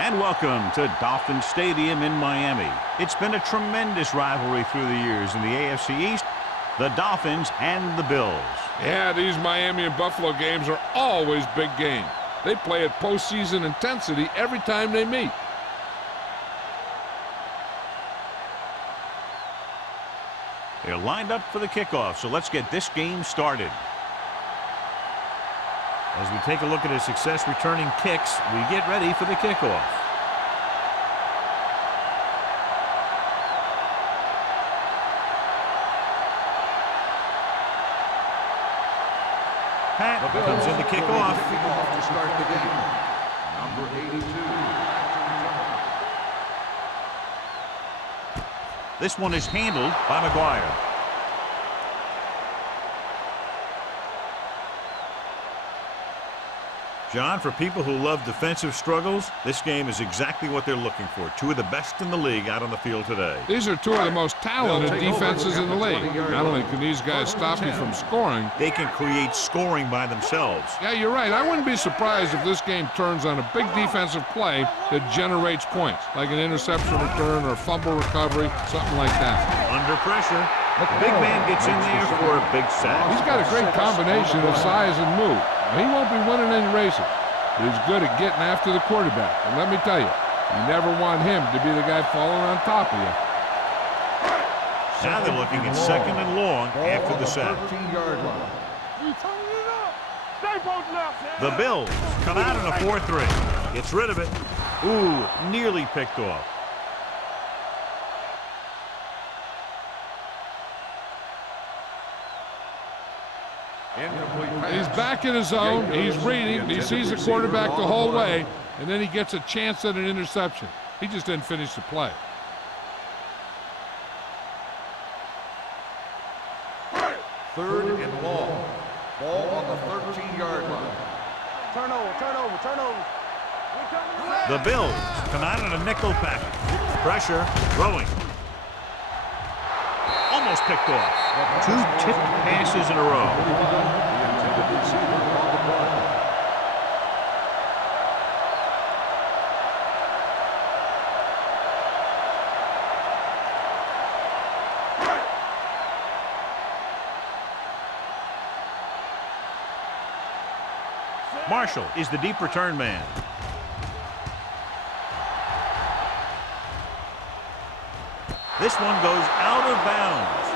And welcome to Dolphin Stadium in Miami. It's been a tremendous rivalry through the years in the AFC East, the Dolphins and the Bills. Yeah, these Miami and Buffalo games are always big games. They play at postseason intensity every time they meet. They're lined up for the kickoff, so let's get this game started. As we take a look at his success returning kicks, we get ready for the kickoff. Pat comes in to kick off. To start the game. Number 82. This one is handled by McGuire. John, for people who love defensive struggles, this game is exactly what they're looking for. Two of the best in the league out on the field today. These are two of the most talented defenses in the league. Not only can these guys stop you from scoring, they can create scoring by themselves. Yeah, you're right. I wouldn't be surprised if this game turns on a big defensive play that generates points, like an interception return or a fumble recovery, something like that. Under pressure, the big man gets in there for a big sack. He's got a great combination of size and move. He won't be winning any races, but he's good at getting after the quarterback. And let me tell you, you never want him to be the guy falling on top of you. Now they're looking at second and long after the sack. The Bills come out in a 4-3. Gets rid of it. Ooh, nearly picked off. He's back in his zone. He's reading. He sees the quarterback the whole way, and then he gets a chance at an interception. He just didn't finish the play. Third and long. Ball on the 13-yard line. Turnover. The Bills come out in a nickel package. Pressure, throwing. Almost picked off. Two tipped passes in a row. Marshall is the deep return man. This one goes out of bounds.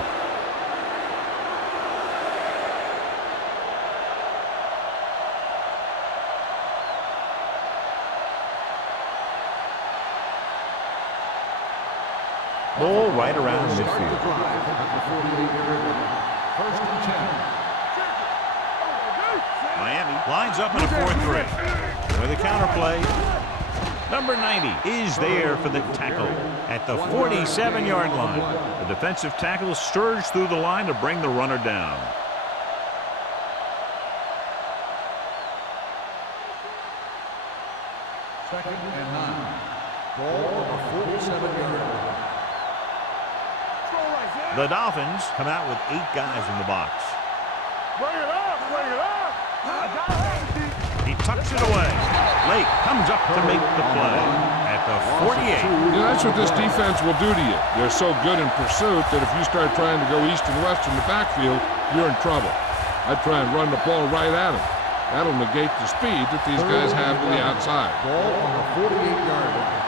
Ball right around midfield. First and 10. Miami lines up in a 4-3. With a counterplay. Number 90 is there for the tackle at the 47-yard line. The defensive tackle surged through the line to bring the runner down. Second and 9. Ball on the 47-yard line. The Dolphins come out with 8 guys in the box. Bring it up. He tucks it away. Lake comes up to make the play at the 48. That's what this defense will do to you. They're so good in pursuit that if you start trying to go east and west in the backfield, you're in trouble. I'd try and run the ball right at them. That'll negate the speed that these guys have to the outside. Ball on the 48-yard line.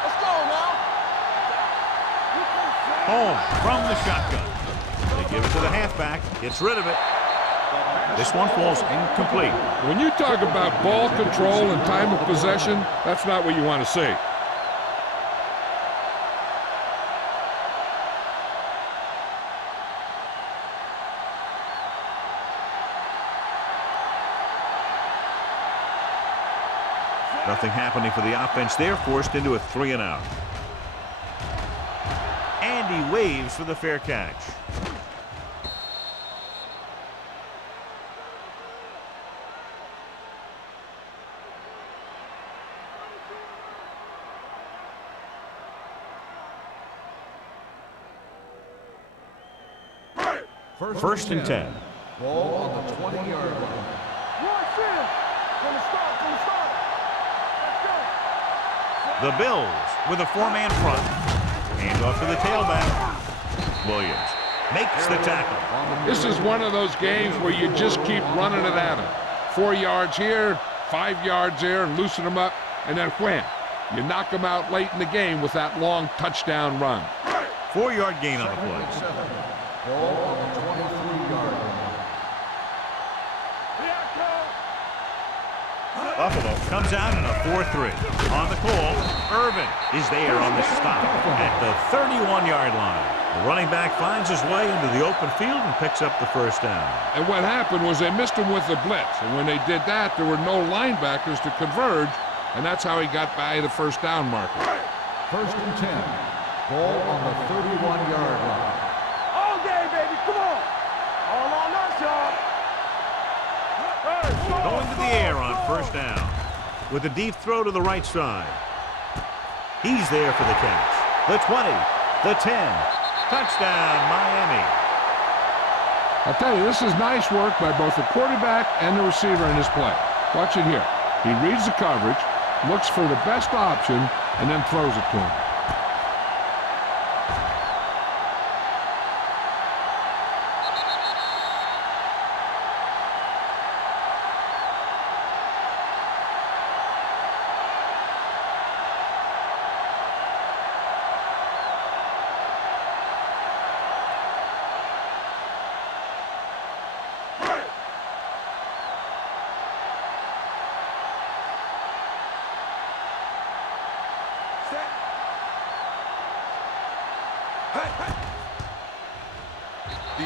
Let's go now. Home from the shotgun. They give it to the halfback. Gets rid of it. This one falls incomplete. When you talk about ball control and time of possession, that's not what you want to see. Nothing happening for the offense. They're forced into a 3-and-out. And he waves for the fair catch. First and 10. Ball on the 20-yard line. Watch this. From the start. Let's go. The Bills with a 4-man front. Hand off to the tailback. Williams makes the tackle. This is one of those games where you just keep running it at them. 4 yards here, 5 yards there, and loosen them up, and then wham. You knock them out late in the game with that long touchdown run. 4-yard gain on the play. Ball on the 23-yard line. Buffalo comes out in a 4-3. On the call, Irvin is there on the stop at the 31-yard line. The running back finds his way into the open field and picks up the first down. And what happened was they missed him with the blitz. And when they did that, there were no linebackers to converge, and that's how he got by the first down marker. 1st and 10. Ball on the 31-yard line. All day, baby. Come on. All on us, y'all. Going to the air on first down with a deep throw to the right side. He's there for the catch. The 20, the 10. Touchdown, Miami. I'll tell you, this is nice work by both the quarterback and the receiver in this play. Watch it here. He reads the coverage, looks for the best option, and then throws it to him.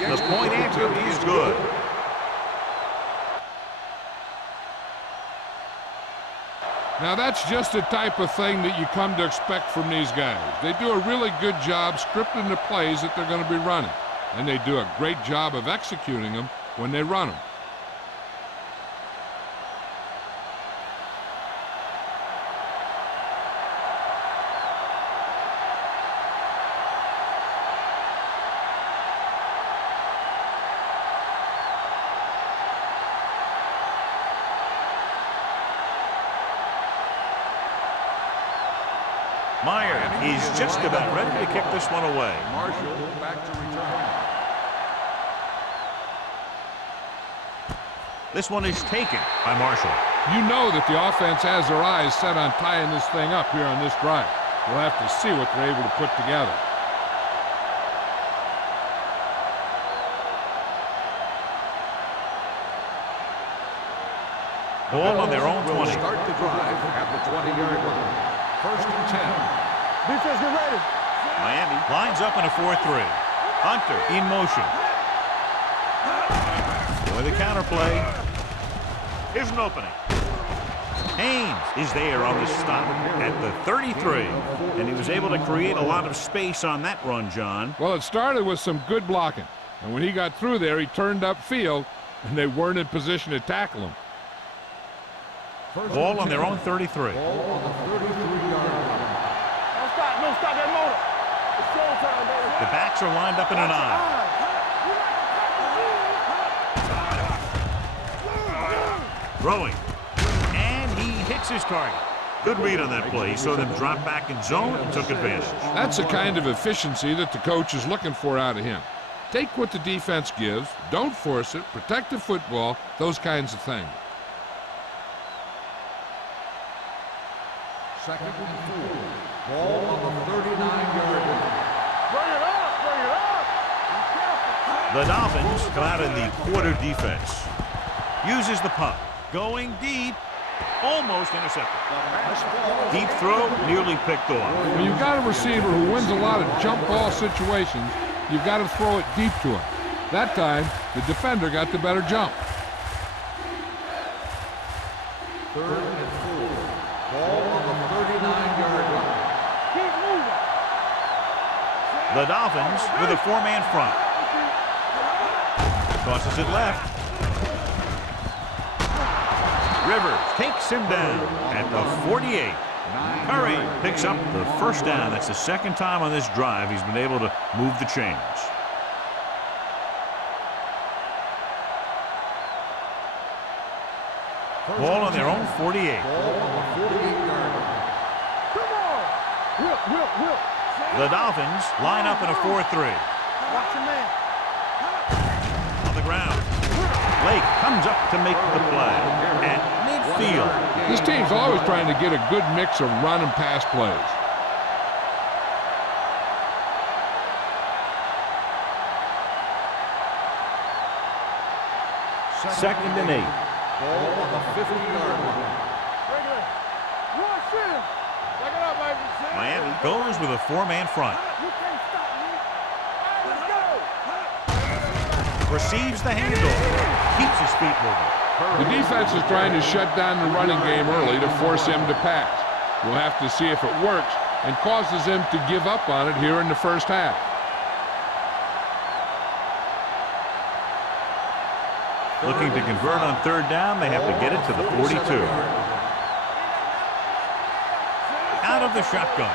The point answer is good. Now that's just the type of thing that you come to expect from these guys. They do a really good job scripting the plays that they're going to be running. And they do a great job of executing them when they run them. Meyer is just about ready to kick this one away. Marshall back to return. This one is taken by Marshall. You know that the offense has their eyes set on tying this thing up here on this drive. We'll have to see what they're able to put together. Ball on their own 20. Start the drive at the 20-yard line. 1st and 10. Defense, get ready. Miami lines up in a 4-3. Hunter in motion. With a counter play. Here's an opening. Haynes is there on the stop at the 33. And he was able to create a lot of space on that run, John. Well, it started with some good blocking. And when he got through there, he turned upfield, and they weren't in position to tackle him. Ball on their own 33. Ball on the 33-yard line. Don't stop that motor. It's showtime, baby. The backs are lined up in an eye. Throwing. And he hits his target. Good read on that play. He saw them drop back in zone and took advantage. That's the kind of efficiency that the coach is looking for out of him. Take what the defense gives, don't force it, protect the football, those kinds of things. 2nd and 4. Ball on the 39-yard line. Bring it up, bring it up. Be careful. The Dolphins come out in the quarter defense. Uses the punt. Going deep. Almost intercepted. Deep throw, nearly picked off. When you've got a receiver who wins a lot of jump ball situations, you've got to throw it deep to him. That time, the defender got the better jump. 3rd and 4. Ball on the 39-yard line. Keep moving. The Dolphins with a 4-man front. Tosses it left. Rivers takes him down at the 48. Curry picks up the first down. That's the second time on this drive he's been able to move the chains. Ball on their own 48. Ball on the 48-yard line. Come on, The Dolphins line up in a 4-3. Watch your man. On the ground. Lake comes up to make the play at midfield. This team's always trying to get a good mix of run and pass plays. Second and 8. Ball on the 50-yard line. Miami goes with a 4-man front. You can't stop me. Let's go. Receives the handoff. Keeps his feet moving. The defense is trying to shut down the running game early to force him to pass. We'll have to see if it works and causes him to give up on it here in the first half. Looking to convert on third down, they have to get it to the 42. Out of the shotgun.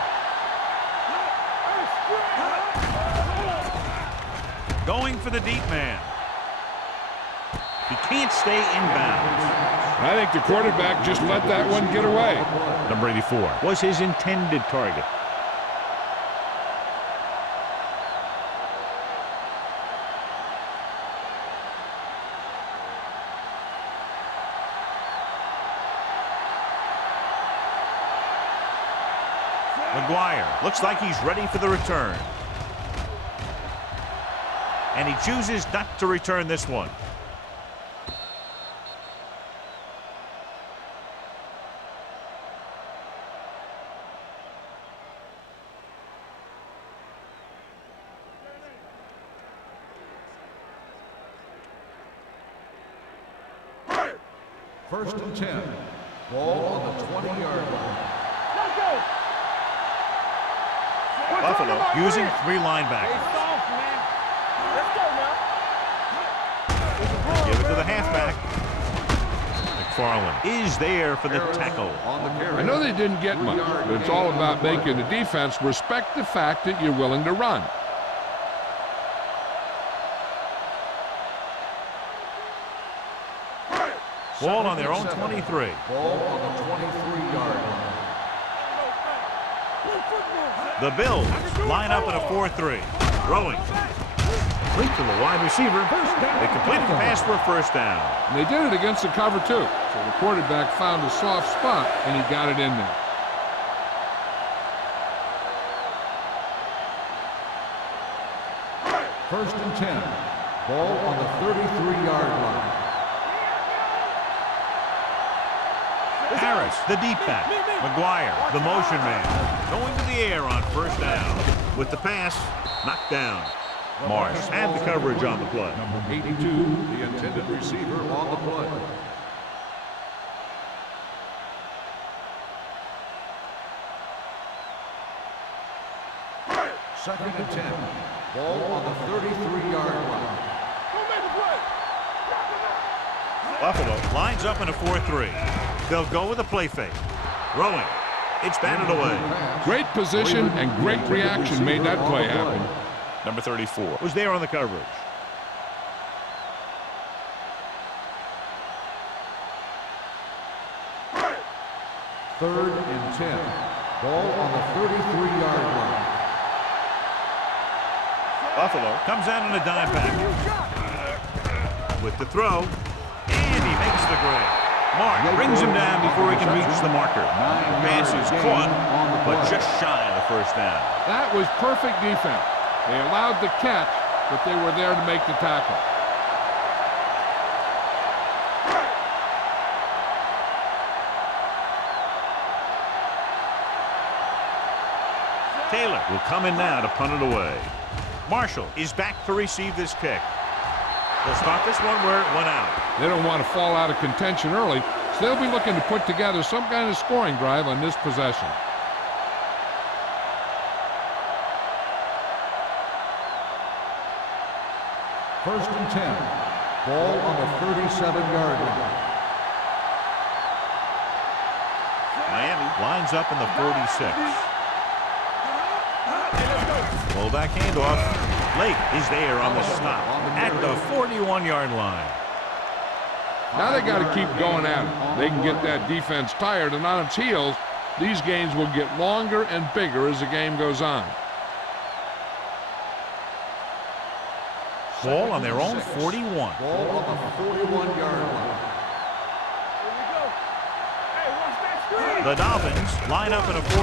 Going for the deep man. He can't stay in bounds. I think the quarterback just let that one get away. Number 84 was his intended target. McGuire looks like he's ready for the return. And he chooses not to return this one. First and 10. Ball on the 20-yard line. Let's go. Buffalo using 3 linebackers. Soft, man. Let's go now. Give it to the halfback. McFarland is there for the tackle. On the carry. I know they didn't get much, but it's all about making the defense respect the fact that you're willing to run. Ball on their own 23. Ball on the 23-yard line. The Bills line up in a 4-3. Throwing. Complete to the wide receiver. They completed the pass for a first down. And they did it against the cover, too. So the quarterback found a soft spot, and he got it in there. First and 10. Ball on the 33-yard line. Harris, the deep back. McGuire, the motion man. Going to the air on first down. With the pass, knocked down. Marsh had the coverage on the play. Number 82, the intended receiver on the play. Second and 10. Ball on the 33-yard line. Buffalo lines up in a 4-3. They'll go with a play fake. Throwing. It's batted away. Great position and great reaction made that play happen. Number 34 was there on the coverage. Third and 10. Ball on the 33-yard line. Buffalo comes out in a dime package. With the throw, and he makes the grab. Mark brings him down before he can reach the marker. The pass is caught, but just shy of the first down. That was perfect defense. They allowed the catch, but they were there to make the tackle. Taylor will come in now to punt it away. Marshall is back to receive this kick. They'll start this one where it went out. They don't want to fall out of contention early, so they'll be looking to put together some kind of scoring drive on this possession. First and 10. Ball on the 37-yard line. Miami lines up in the 46. Fullback handoff. Lake is there on the stop at the 41-yard line. Now they got to keep going at it. They can get that defense tired and on its heels, These gains will get longer and bigger as the game goes on. Ball on their own 41. Ball on the 41-yard line. The Dolphins line up in a 4-3.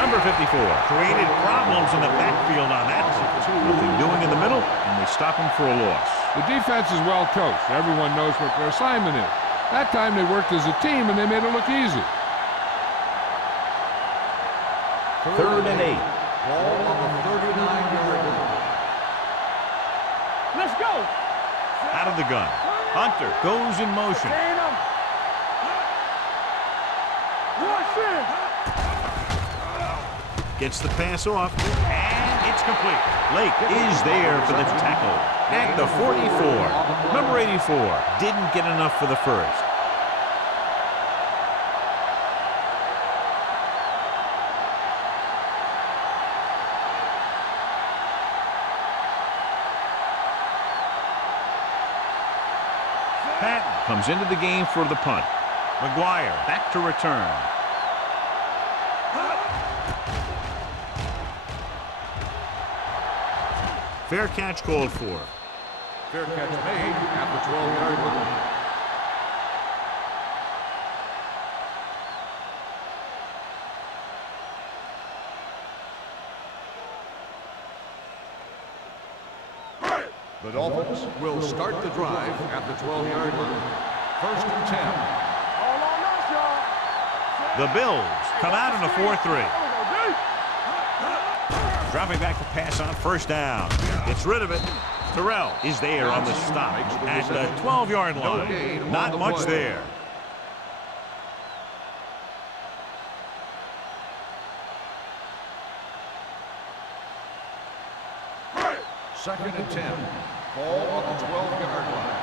Number 54 created problems in the backfield on that play. Nothing doing in the middle, and they stop him for a loss. The defense is well coached. Everyone knows what their assignment is. That time they worked as a team and they made it look easy. 3rd and 8. Ball on the 39-yard line. Let's go. Out of the gun. Hunter goes in motion. Gets the pass off, and it's complete. Lake is there for the tackle at the 44. Number 84 didn't get enough for the first. Patton comes into the game for the punt. McGuire back to return. Fair catch called for. Fair catch made at the 12-yard line. The Dolphins will start the drive at the 12-yard line. 1st and 10. The Bills come out in a 4-3. Dropping back to pass on 1st down. Gets rid of it. Terrell is there on the stop at the 12-yard line. Not much there. Second and 10. Ball on the 12-yard line.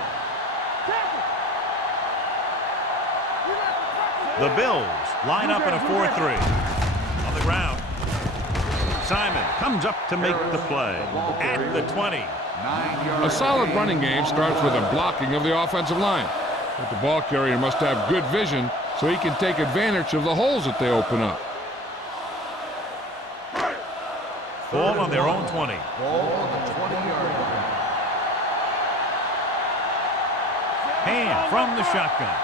The Bills line up in a 4-3. On the ground. Simon comes up to make the play at the 20. A solid running game starts with a blocking of the offensive line. But the ball carrier must have good vision so he can take advantage of the holes that they open up. Ball on their own 20. Ball on the 20-yard line. Hand from the shotgun.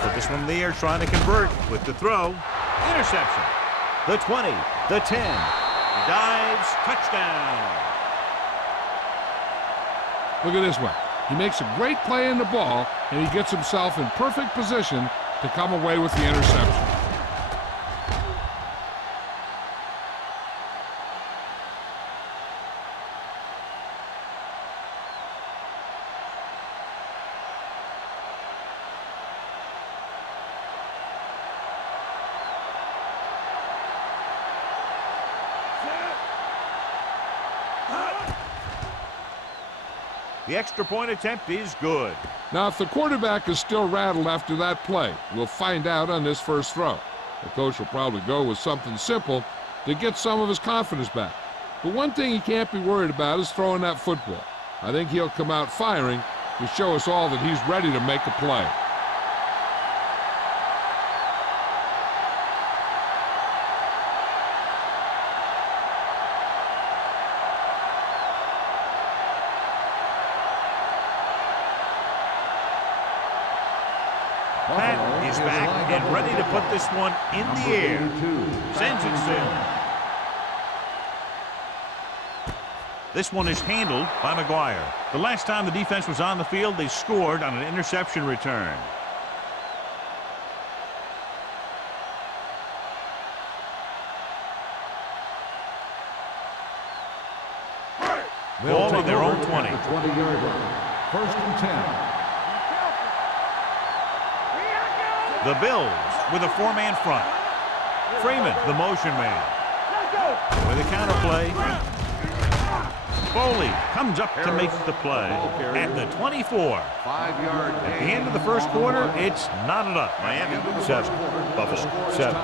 Put this one there, trying to convert with the throw. Interception. The 20, the 10. Dives, touchdown. Look at this one. He makes a great play in the ball, and he gets himself in perfect position to come away with the interception. The extra point attempt is good. Now, if the quarterback is still rattled after that play, we'll find out on this first throw. The coach will probably go with something simple to get some of his confidence back. But one thing he can't be worried about is throwing that football. I think he'll come out firing to show us all that he's ready to make a play. Patton is back and ready to put this one in the air. Sends it sailing. This one is handled by McGuire. The last time the defense was on the field, they scored on an interception return. Ball on their own 20. 20-yard line. 1st and 10. The Bills with a four-man front. Freeman, the motion man. With a counter play. Foley comes up to make the play at the 24. 5-yard At the end of the first quarter, it's knotted up. Miami 7, Buffalo 7.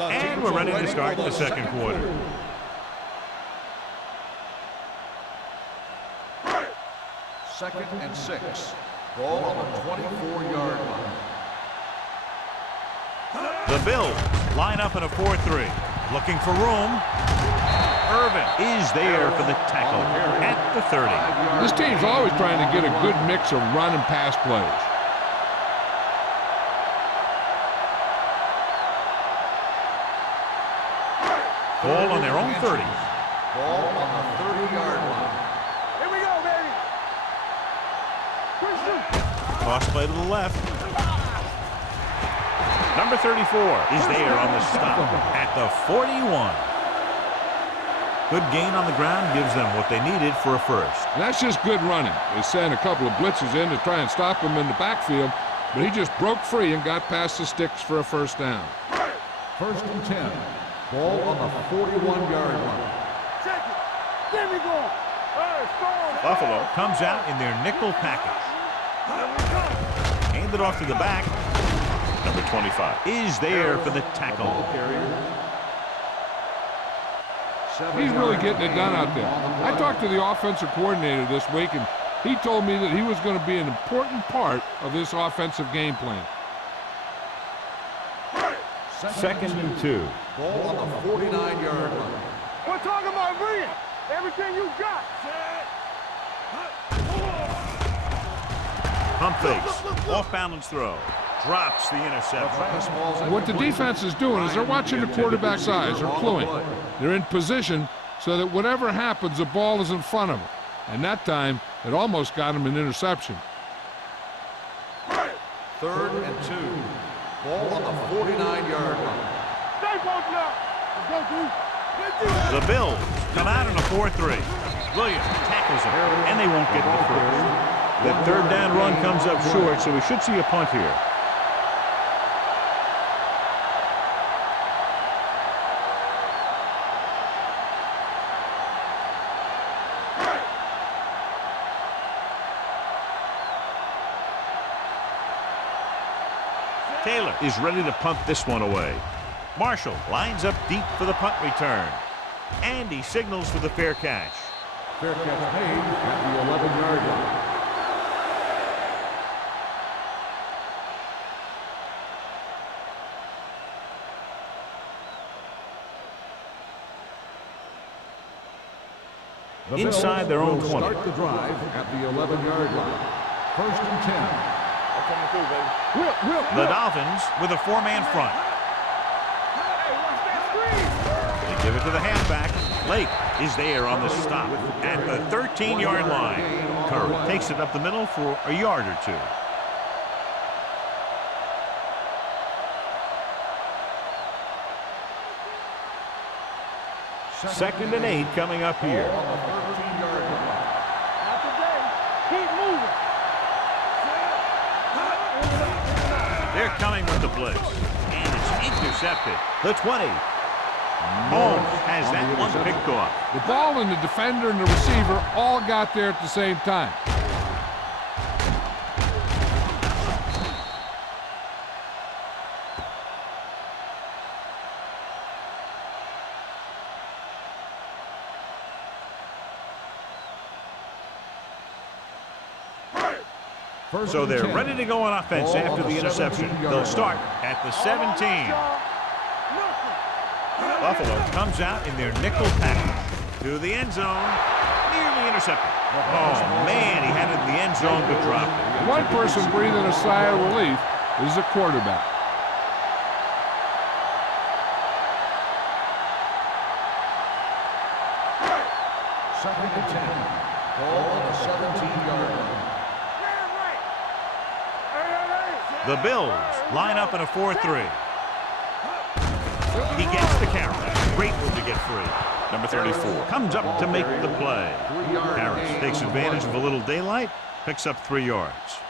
And we're ready to start the second quarter. Second and 6. Ball on the 24-yard line. The Bills line up in a 4-3. Looking for room. Irvin is there for the tackle at the 30. This team's always trying to get a good mix of run and pass plays. Ball on their own 30. Ball on the 30-yard line. Here we go, baby. Push through. Toss play to the left. Number 34 is there on the stop at the 41. Good gain on the ground gives them what they needed for a first. And that's just good running. They sent a couple of blitzes in to try and stop him in the backfield, but he just broke free and got past the sticks for a first down. 1st and 10. Ball on the 41-yard line. Check it. Get me going. Hey, storm. Buffalo comes out in their nickel package. Hand it off to the back. Number 25 is there for the tackle. He's really getting it done out there. I talked to the offensive coordinator this week, and he told me that he was going to be an important part of this offensive game plan. 2nd and 2. Ball on the 49-yard line. We're talking about brilliant. Everything you got. Pump fakes. Off balance throw. Drops the interception. What the defense is doing is they're watching the quarterback's eyes. They're cluing. They're in position so that whatever happens, the ball is in front of them. And that time, it almost got him an interception. 3rd and 2. Ball on the 49-yard line. Stay posted up. Let's go, dude. Let's do it. The Bills come out in a 4-3. Williams tackles him, and they won't get the first. That 3rd down run comes up short, so we should see a punt here. Taylor is ready to punt this one away. Marshall lines up deep for the punt return. And he signals for the fair catch. Fair catch made at the 11-yard line. Inside their own 20. Start the drive at the 11-yard line. 1st and 10. The Dolphins with a 4-man front. They give it to the halfback. Lake is there on the stop at the 13-yard line. Curry takes it up the middle for a yard or two. Second and 8 coming up here. Not today. Keep moving. They're coming with the blitz. And it's intercepted. The 20. Holmes has that one picked off. The ball and the defender and the receiver all got there at the same time. So they're ready to go on offense after the interception. They'll start at the 17. Buffalo comes out in their nickel package to the end zone. Nearly intercepted. Oh, man, he had it in the end zone but dropped it. One person breathing a sigh of relief is the quarterback. Second and 10. Ball on the 17-yard line. The Bills line up in a 4-3. He gets the carry. Great move to get free. Number 34 comes up to make the play. Harris takes advantage of a little daylight, picks up 3 yards.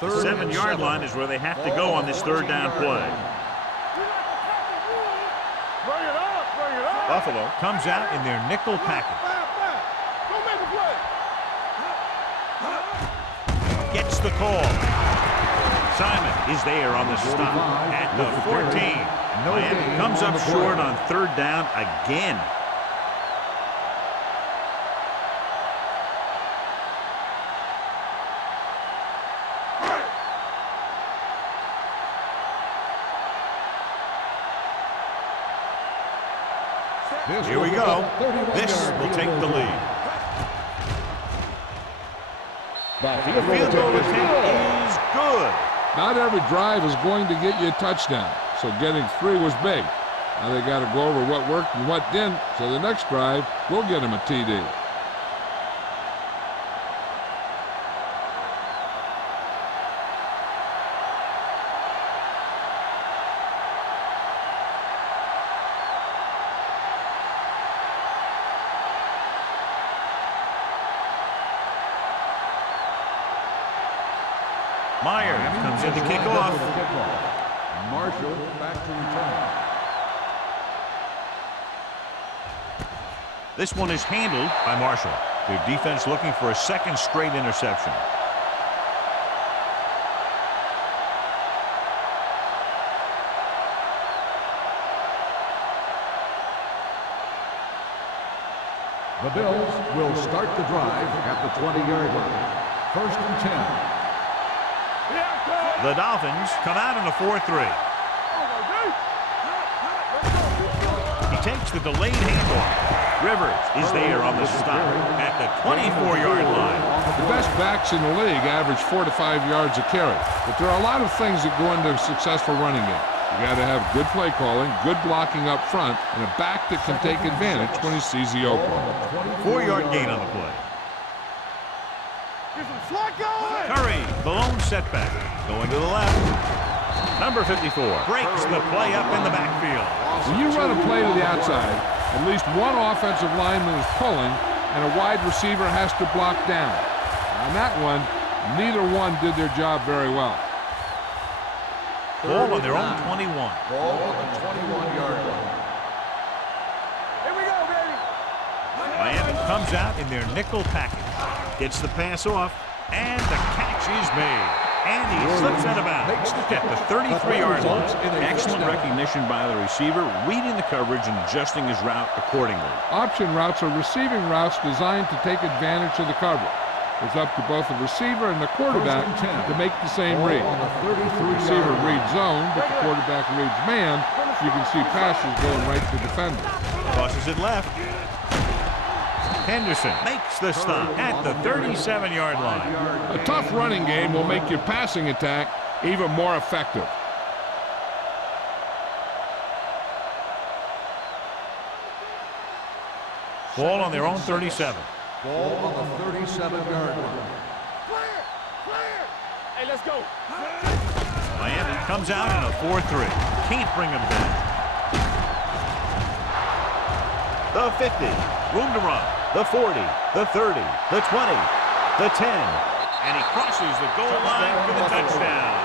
The 7-yard line is where they have to go on this 3rd down play. Buffalo comes out in their nickel package. Gets the call. Simon is there on the stop at the 14. Miami comes up short on 3rd down again. Here we go. This will take the lead. The field goal attempt is good. Not every drive is going to get you a touchdown, so getting 3 was big. Now they got to go over what worked and what didn't, so the next drive will get them a TD. Myers comes in to kick off. Marshall back to return. This one is handled by Marshall. Their defense looking for a second straight interception. The Bills will start the drive at the 20-yard line. 1st and 10. The Dolphins come out in a 4-3. He takes the delayed handoff. Rivers is there on the stop at the 24-yard line. The best backs in the league average 4 to 5 yards a carry, but there are a lot of things that go into a successful running game. You got to have good play calling, good blocking up front, and a back that can take advantage when he sees the opening. 4-yard gain on the play. Curry, the lone setback, going to the left. Number 54 breaks the play up in the backfield. When you run a play to the outside, at least one offensive lineman is pulling, and a wide receiver has to block down. On that one, neither one did their job very well. Ball on their own 21. Ball on the 21-yard line. Here we go, baby. Miami comes out in their nickel package. Gets the pass off, and the catch is made. And he slips out of bounds at the 33-yard line. Excellent recognition by the receiver, reading the coverage and adjusting his route accordingly. Option routes are receiving routes designed to take advantage of the coverage. It's up to both the receiver and the quarterback to make the same read. The receiver reads zone, but the quarterback reads man. You can see passes going right to defenders. Crosses it left. Henderson makes the stop at the 37-yard line. A tough running game will make your passing attack even more effective. Ball on their own 37. Ball on the 37-yard line. Hey, let's go. Miami comes out in a 4-3. Can't bring him down. The 50. Room to run. The 40. The 30. The 20. The 10. And he crosses the goal line for the touchdown.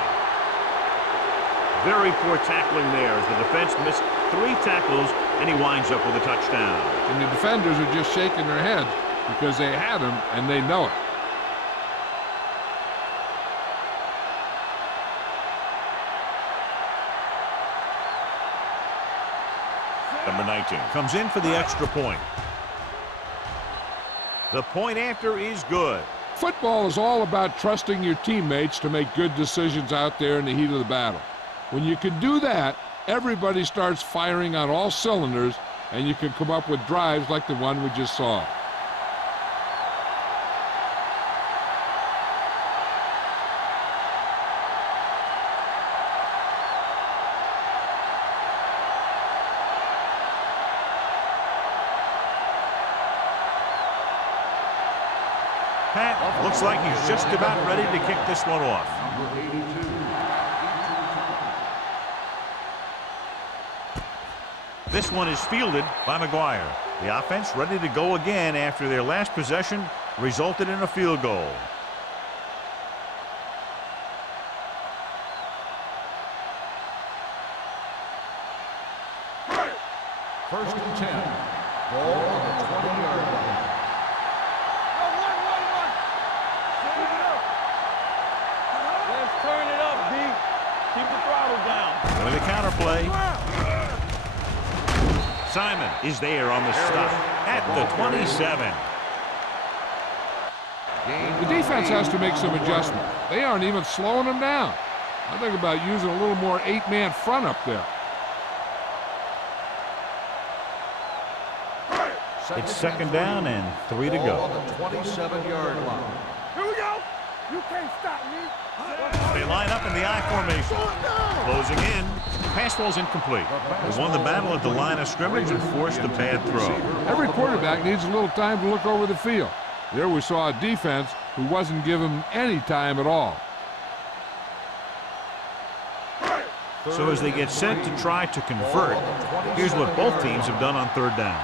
Very poor tackling there as the defense missed 3 tackles, and he winds up with a touchdown. And the defenders are just shaking their heads because they had him and they know it. Number 19 comes in for the extra point. The point after is good. Football is all about trusting your teammates to make good decisions out there in the heat of the battle. When you can do that, everybody starts firing on all cylinders, and you can come up with drives like the one we just saw. Pat looks like he's just about ready to kick this one off. Number 82. This one is fielded by McGuire. The offense ready to go again after their last possession resulted in a field goal. First and 10. Ball on the 20-yard line. Let's turn it up, D. Keep the throttle down. With a counter play. Simon is there on the stop at the 27. The defense has to make some adjustment. They aren't even slowing them down. I think about using a little more 8-man front up there. It's second down and 3 to go. On the 27-yard line. Here we go. You can't stop me. They line up in the I formation. Closing in. Pass ball's incomplete. They won the battle at the line of scrimmage and forced the bad throw. Every quarterback needs a little time to look over the field. There we saw a defense who wasn't given any time at all. So as they get set to try to convert, here's what both teams have done on third down.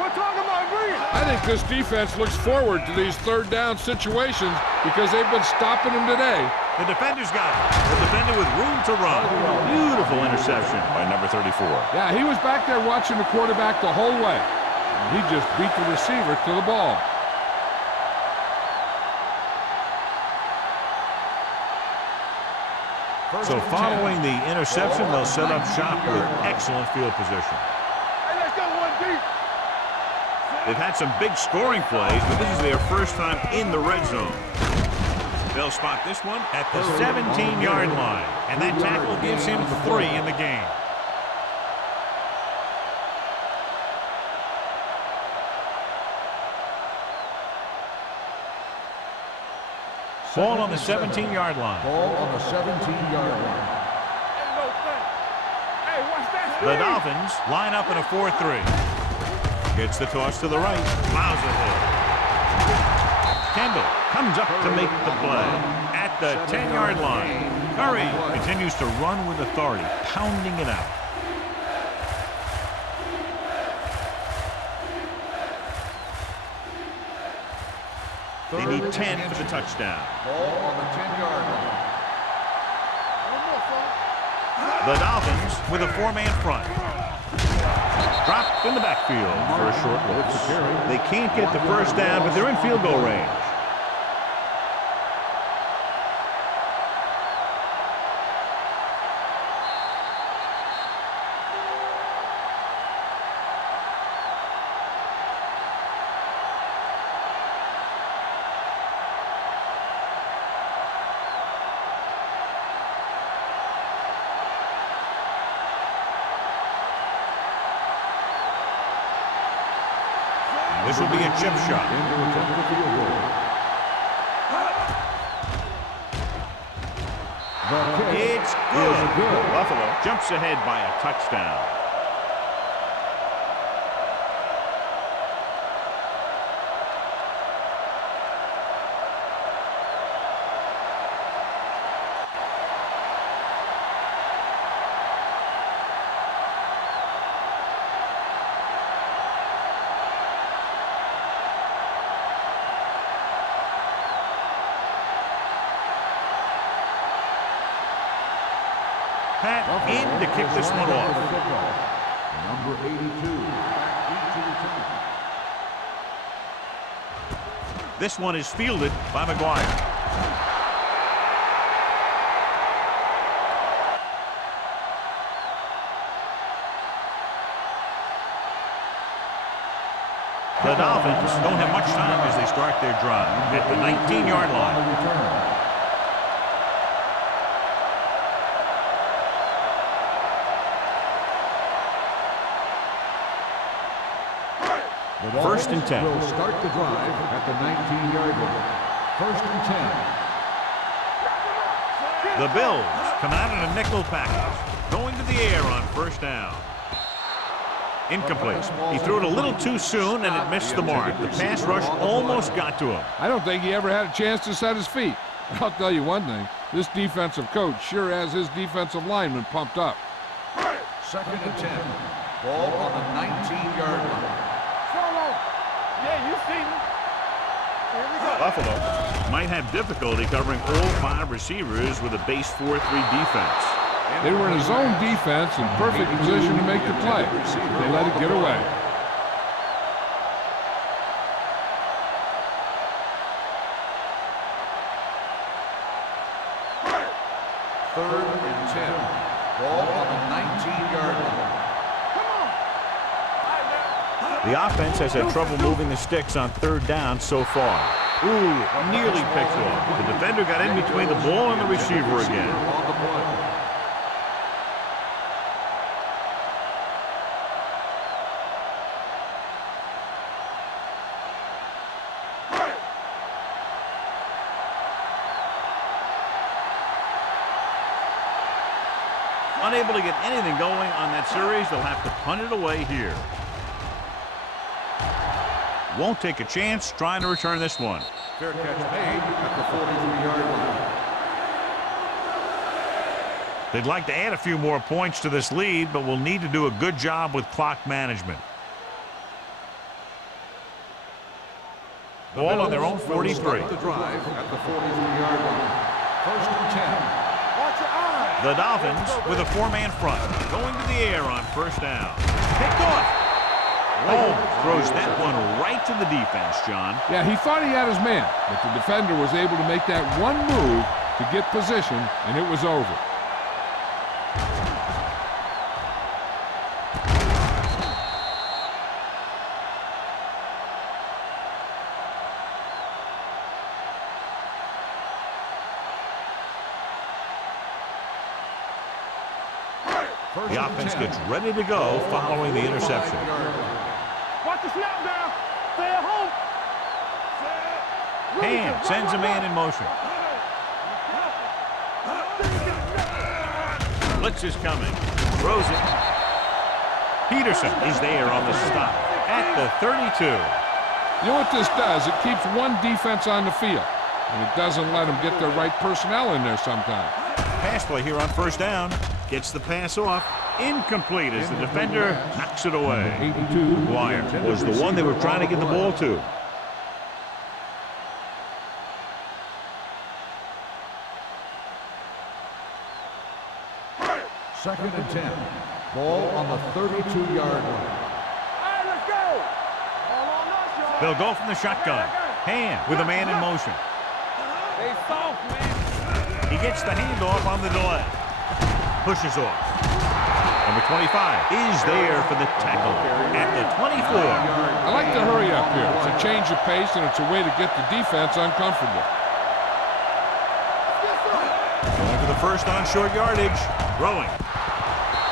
We're talking about bringing. I think this defense looks forward to these third down situations because they've been stopping them today. The defender's got it. The defender with room to run. Beautiful interception by number 34. Yeah, he was back there watching the quarterback the whole way. And he just beat the receiver to the ball. So following the interception, they'll set up shop with excellent field position. Hey, let's go one deep. They've had some big scoring plays, but this is their first time in the red zone. They'll spot this one at the 17-yard line, and that tackle gives him 3 in the game. Ball on the 17-yard line. Ball on the 17-yard line. Ain't no thing. Hey, watch that. The Dolphins line up in a 4-3. Gets the toss to the right. Plows ahead. Kendall comes up to make the play at the 10-yard line. Curry continues to run with authority, pounding it out. They need 10 for the touchdown. Ball on the 10-yard line. The Dolphins with a 4-man front. Dropped in the backfield for a short loss. They can't get the first down, but they're in field goal range. This will be a chip shot. It's good. Buffalo jumps ahead by a touchdown. Pat in to kick this one off. Number 82. This one is fielded by McGuire. The Dolphins don't have much time as they start their drive at the 19-yard line. First and 10. Will start the drive at the 19-yard line. First and 10. The Bills come out in a nickel package, going to the air on first down. Incomplete. He threw it a little too soon, and it missed the mark. The pass rush almost got to him. I don't think he ever had a chance to set his feet. I'll tell you one thing. This defensive coach sure has his defensive lineman pumped up. Second and 10. Ball on the 19-yard line. Yeah, you see me. Here we go. Buffalo might have difficulty covering all 5 receivers with a base 4-3 defense. They were in a zone defense in perfect position to make the play. They let it get away. Third and 10. Ball on the 19-yard line. The offense has had trouble moving the sticks on third down so far. Ooh, nearly picked off. The defender got in between the ball and the receiver again. On the play. Unable to get anything going on that series, they'll have to punt it away here. Won't take a chance trying to return this one. Fair catch made at the 43-yard line. They'd like to add a few more points to this lead, but will need to do a good job with clock management. Ball on their own 43. The drive at the 43-yard line. First and 10. The Dolphins with a four-man front, going to the air on first down. Picked off. Holmes throws that one right to the defense, John. Yeah, he thought he had his man, but the defender was able to make that one move to get position, and it was over. The offense gets ready to go following the interception. Watch the snap down. Stay at home. Hand sends a man in motion. Blitz is coming. Throws it. Peterson is there on the stop at the 32. You know what this does? It keeps one defense on the field, and it doesn't let them get the right personnel in there sometimes. Pass play here on first down. Gets the pass off. Incomplete as the defender knocks it away. Wire was the one they were trying to get the ball to. Second and 10. Ball on the 32-yard line. Hey, let's go. All on us, y'all. They'll go from the shotgun. Hand with a man in motion. They soft, man. He gets the handoff on the delay. Pushes off. Number 25 is there for the tackle at the 24. I like to hurry up here. It's a change of pace, and it's a way to get the defense uncomfortable. Going for the first on short yardage. Throwing.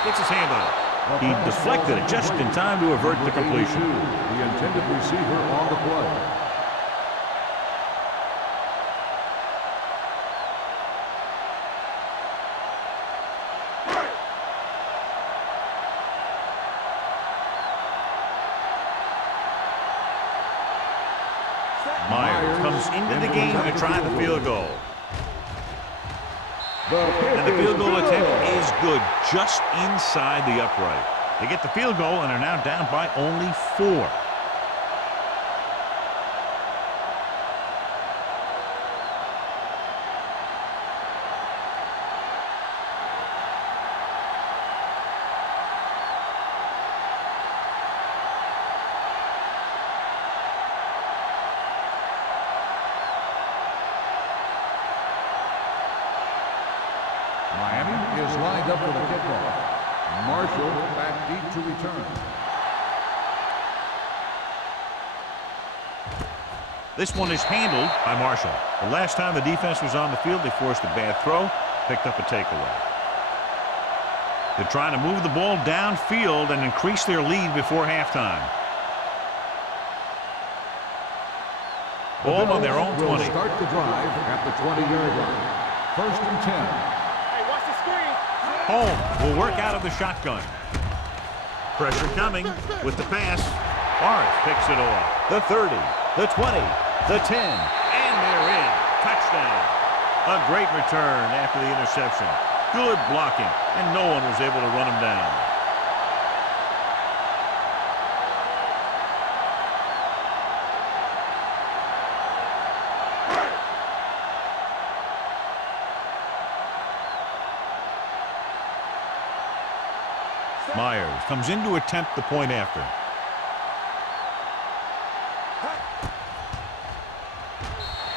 Gets his hand on it. He deflected it just in time to avert the completion. The intended receiver on the play. Myers comes into the game to try the field goal. And the field goal attempt is good, just inside the upright. They get the field goal and are now down by only 4. Miami is lined up for the kickoff. Marshall back deep to return. This one is handled by Marshall. The last time the defense was on the field, they forced a bad throw, picked up a takeaway. They're trying to move the ball downfield and increase their lead before halftime. Ball on their own 20. Will start the drive at the 20-yard line. First and 10. Holmes will work out of the shotgun. Pressure coming with the pass. Barnes picks it off. The 30, the 20, the 10, and they're in. Touchdown. A great return after the interception. Good blocking, and no one was able to run him down. Myers comes in to attempt the point after.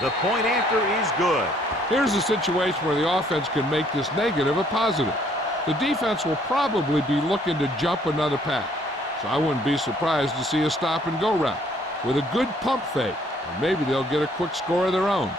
The point after is good. Here's a situation where the offense can make this negative a positive. The defense will probably be looking to jump another pack, so I wouldn't be surprised to see a stop-and-go route with a good pump fake, or maybe they'll get a quick score of their own.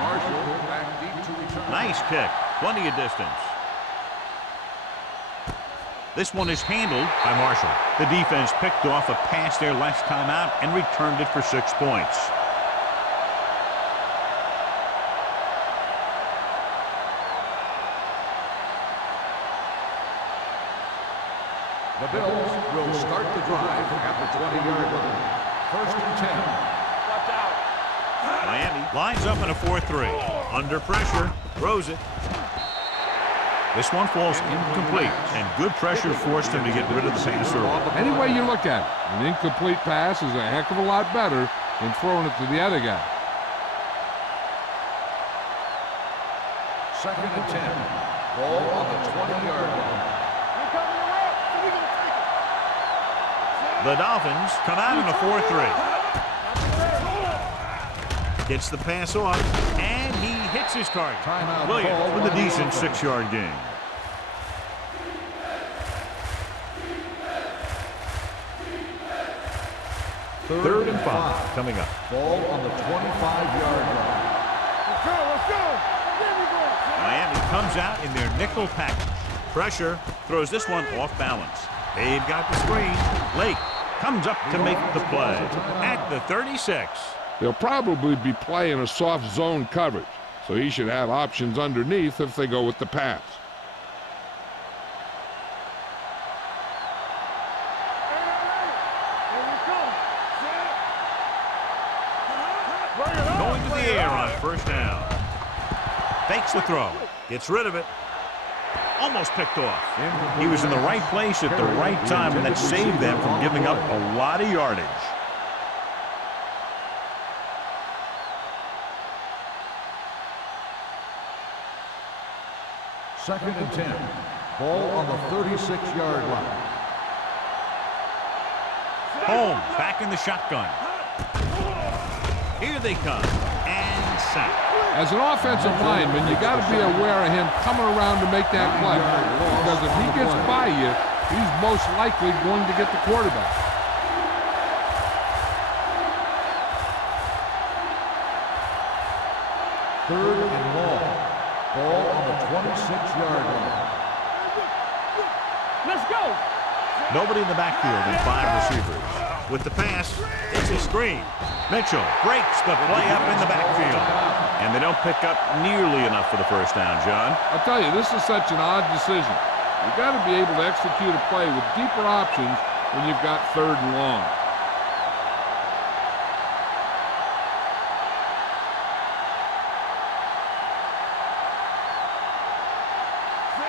Marshall back deep to return. Nice kick. Plenty of distance. This one is handled by Marshall. The defense picked off a pass their last time out and returned it for 6 points. The Bills will start the drive at the 20-yard line. 1st and 10. Watch out. Miami lines up in a 4-3. Under pressure, throws it. This one falls incomplete, and good pressure forced him to get rid of the pass early. Any way you look at it, an incomplete pass is a heck of a lot better than throwing it to the other guy. 2nd and 10. Ball on the 20-yard line. The Dolphins come out in a 4-3. Gets the pass off, and he hits his target. Timeout Williams call with a on the decent offense. 6-yard gain. Third and 5 coming up. Ball on the 25-yard line. Let's go. Let's go. There we go. Miami comes out in their nickel package. Pressure throws this one off balance. They've got the screen. Lake comes up to make the play at the 36. They'll probably be playing a soft zone coverage, so he should have options underneath if they go with the pass. Going to the air on 1st down. Fakes the throw. Gets rid of it. Almost picked off. He was in the right place at the right time, and that saved them from giving up a lot of yardage. Second and 10. Ball on the 36-yard line. Holmes back in the shotgun. Here they come. And sack. As an offensive lineman, you got to be aware of him coming around to make that play. Because if he gets by you, he's most likely going to get the quarterback. Third and long. Ball on the 26-yard line. Let's go. Nobody in the backfield and 5 receivers. With the pass, it's a screen. Mitchell breaks the play up in the backfield. And they don't pick up nearly enough for the 1st down, John. I'll tell you, this is such an odd decision. You got to be able to execute a play with deeper options when you've got 3rd and long.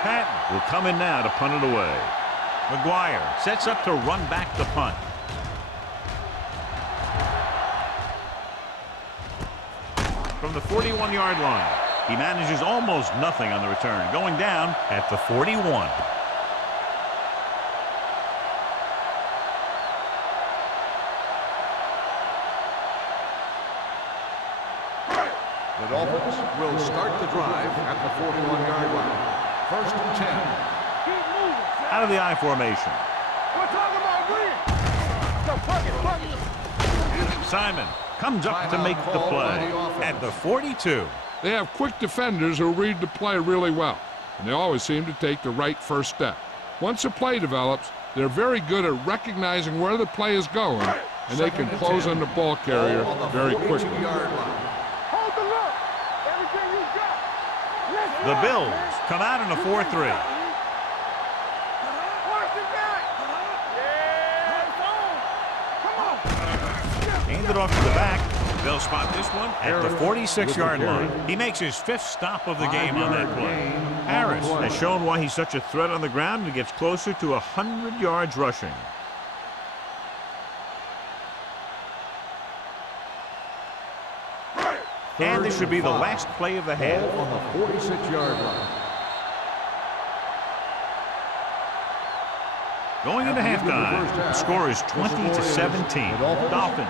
Patton will come in now to punt it away. McGuire sets up to run back the punt. From the 41-yard line, he manages almost nothing on the return, going down at the 41. The Dolphins will start the drive at the 41-yard line. 1st and 10. Keep moving. Out of the I formation. We're talking about green. So fuck it. Simon comes up to make the play at the 42. They have quick defenders who read the play really well, and they always seem to take the right first step. Once a play develops, they're very good at recognizing where the play is going, and they can close on the ball carrier very quickly. Hold the look. Everything you got. Let's The go. Bills come out in a 4-3. Watch the back. Yeah, it's on. Come on. Handed off to the back. They'll spot this one at the 46-yard line. He makes his 5th stop of the game on that play. Harris has shown why he's such a threat on the ground and gets closer to 100 yards rushing. And this should be the last play of the half. Ball on the 46-yard line. Going into halftime, the score is 20-17. Dolphins.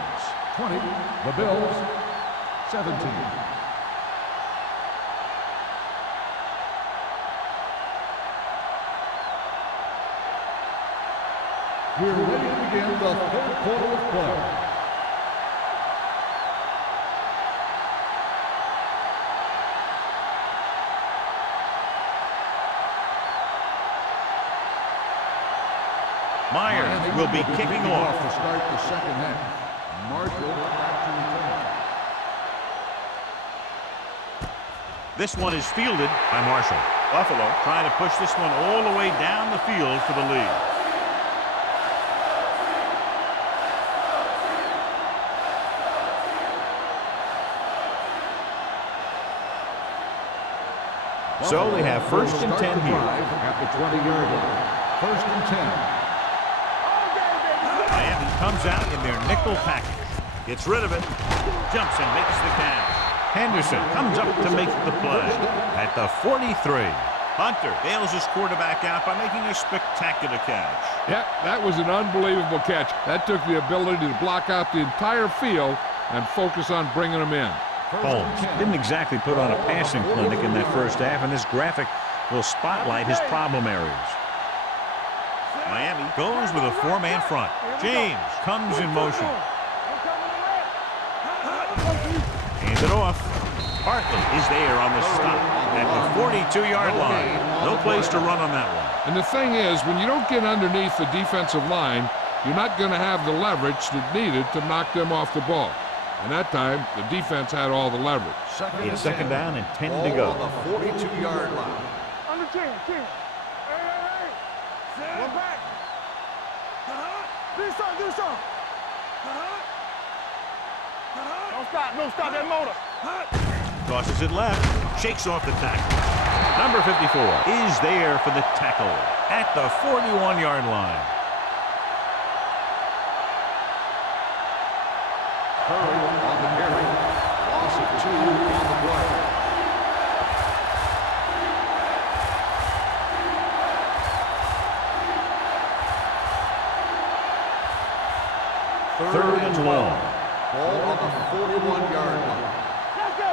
20, the Bills, 17. We're ready to begin the 3rd quarter of play. will be kicking off. To start the second half. Marshall back to return. This one is fielded by Marshall. Buffalo trying to push this one all the way down the field for the lead. So they have first and 10 here. At the 20-yard line. First and 10. Miami comes out in their nickel package. Gets rid of it. Jumps and makes the catch. Henderson comes up to make the play. At the 43. Hunter bails his quarterback out by making a spectacular catch. Yeah, that was an unbelievable catch. That took the ability to block out the entire field and focus on bringing them in. Holmes didn't exactly put on a passing clinic in that first half, and this graphic will spotlight his problem areas. Miami goes with a four-man front. James comes in motion. Hands it off. Bartley is there on the stop at the 42-yard line. No place to run on that one. And the thing is, when you don't get underneath the defensive line, you're not going to have the leverage that's needed to knock them off the ball. And that time, the defense had all the leverage. It's second down and 10 to go. On the 42-yard line. Under 10. Hey. One back. Do something. Don't stop that motor. Tosses it left. Shakes off the tackle. Number 54 is there for the tackle at the 41-yard line. Curry on the carry. Loss of 2 on the play. Third and long. Ball on the 41-yard line. Let's go.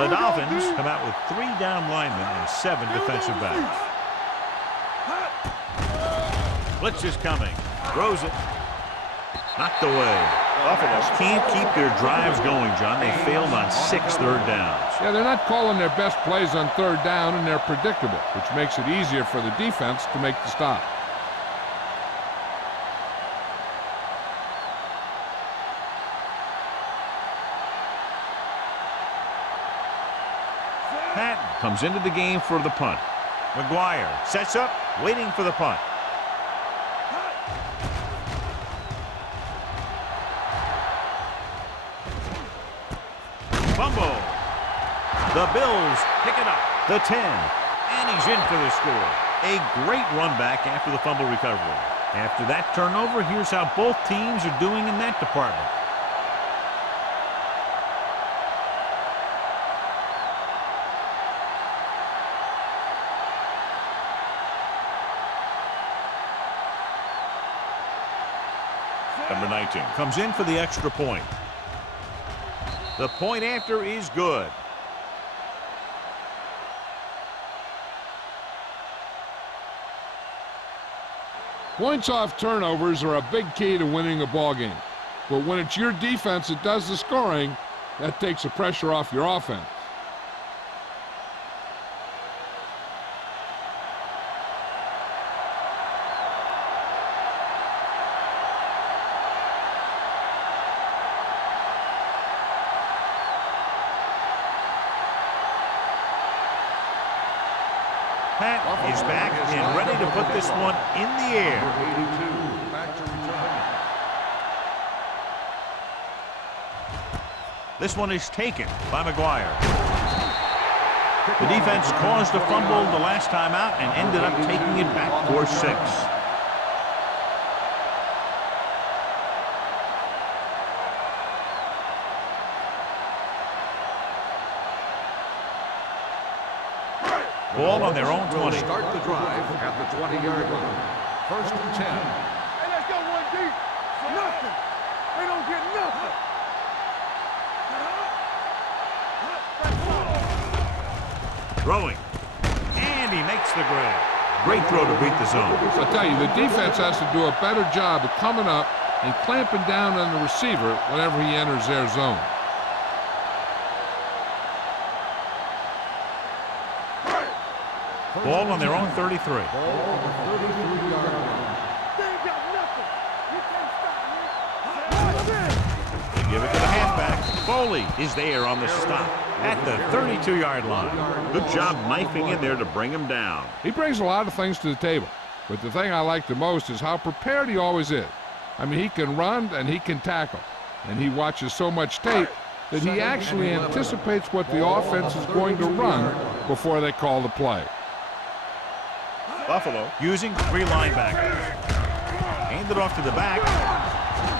The Dolphins come out with 3 down linemen and 7 defensive backs. Blitz is coming. Throws it. Knocked away. Buffalo can't keep their drives going, John. They failed on 6 third downs. Yeah, they're not calling their best plays on third down, and they're predictable, which makes it easier for the defense to make the stop. Patton comes into the game for the punt. McGuire sets up, waiting for the punt. Fumble. The Bills pick it up. The 10. And he's in for the score. A great run back after the fumble recovery. After that turnover, here's how both teams are doing in that department. Number 19 comes in for the extra point. The point after is good. Points off turnovers are a big key to winning a ball game. But when it's your defense that does the scoring, that takes the pressure off your offense. Pat is back and ready to put this one in the air. 82 back to return. This one is taken by McGuire. The defense caused a fumble the last time out and ended up taking it back for 6. Ball on their own 20. Start the drive at the 20-yard line. First and 10. Hey, let's go one deep. Nothing. They don't get nothing. Throwing. And he makes the grab. Great throw to beat the zone. I'll tell you, the defense has to do a better job of coming up and clamping down on the receiver whenever he enters their zone. Ball on their own 33. Ball on the 33-yard line. Foley is there on the stop at the 32-yard line. Good job knifing in there to bring him down. He brings a lot of things to the table, but the thing I like the most is how prepared he always is. I mean, he can run and he can tackle, and he watches so much tape that he actually anticipates what the offense is going to run before they call the play. Buffalo using 3 linebackers. Hand it off to the back.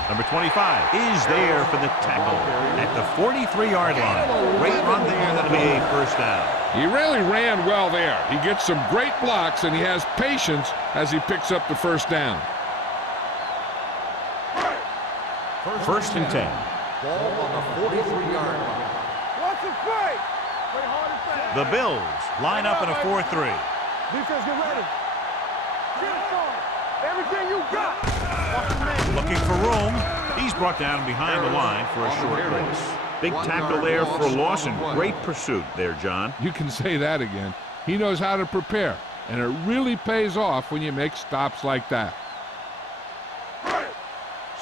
Number 25 is there for the tackle at the 43-yard line. Great run there. That'll be a first down. He really ran well there. He gets some great blocks, and he has patience as he picks up the first down. First and 10. Ball on the 43-yard line. What's the play? Play hard and fast. The Bills line up in a 4-3. Defense, get ready. Get forward. Everything you got. Watch the man. Looking for room. He's brought down behind the line for a short loss. Big tackle there for Lawson. Great pursuit there, John. You can say that again. He knows how to prepare, and it really pays off when you make stops like that.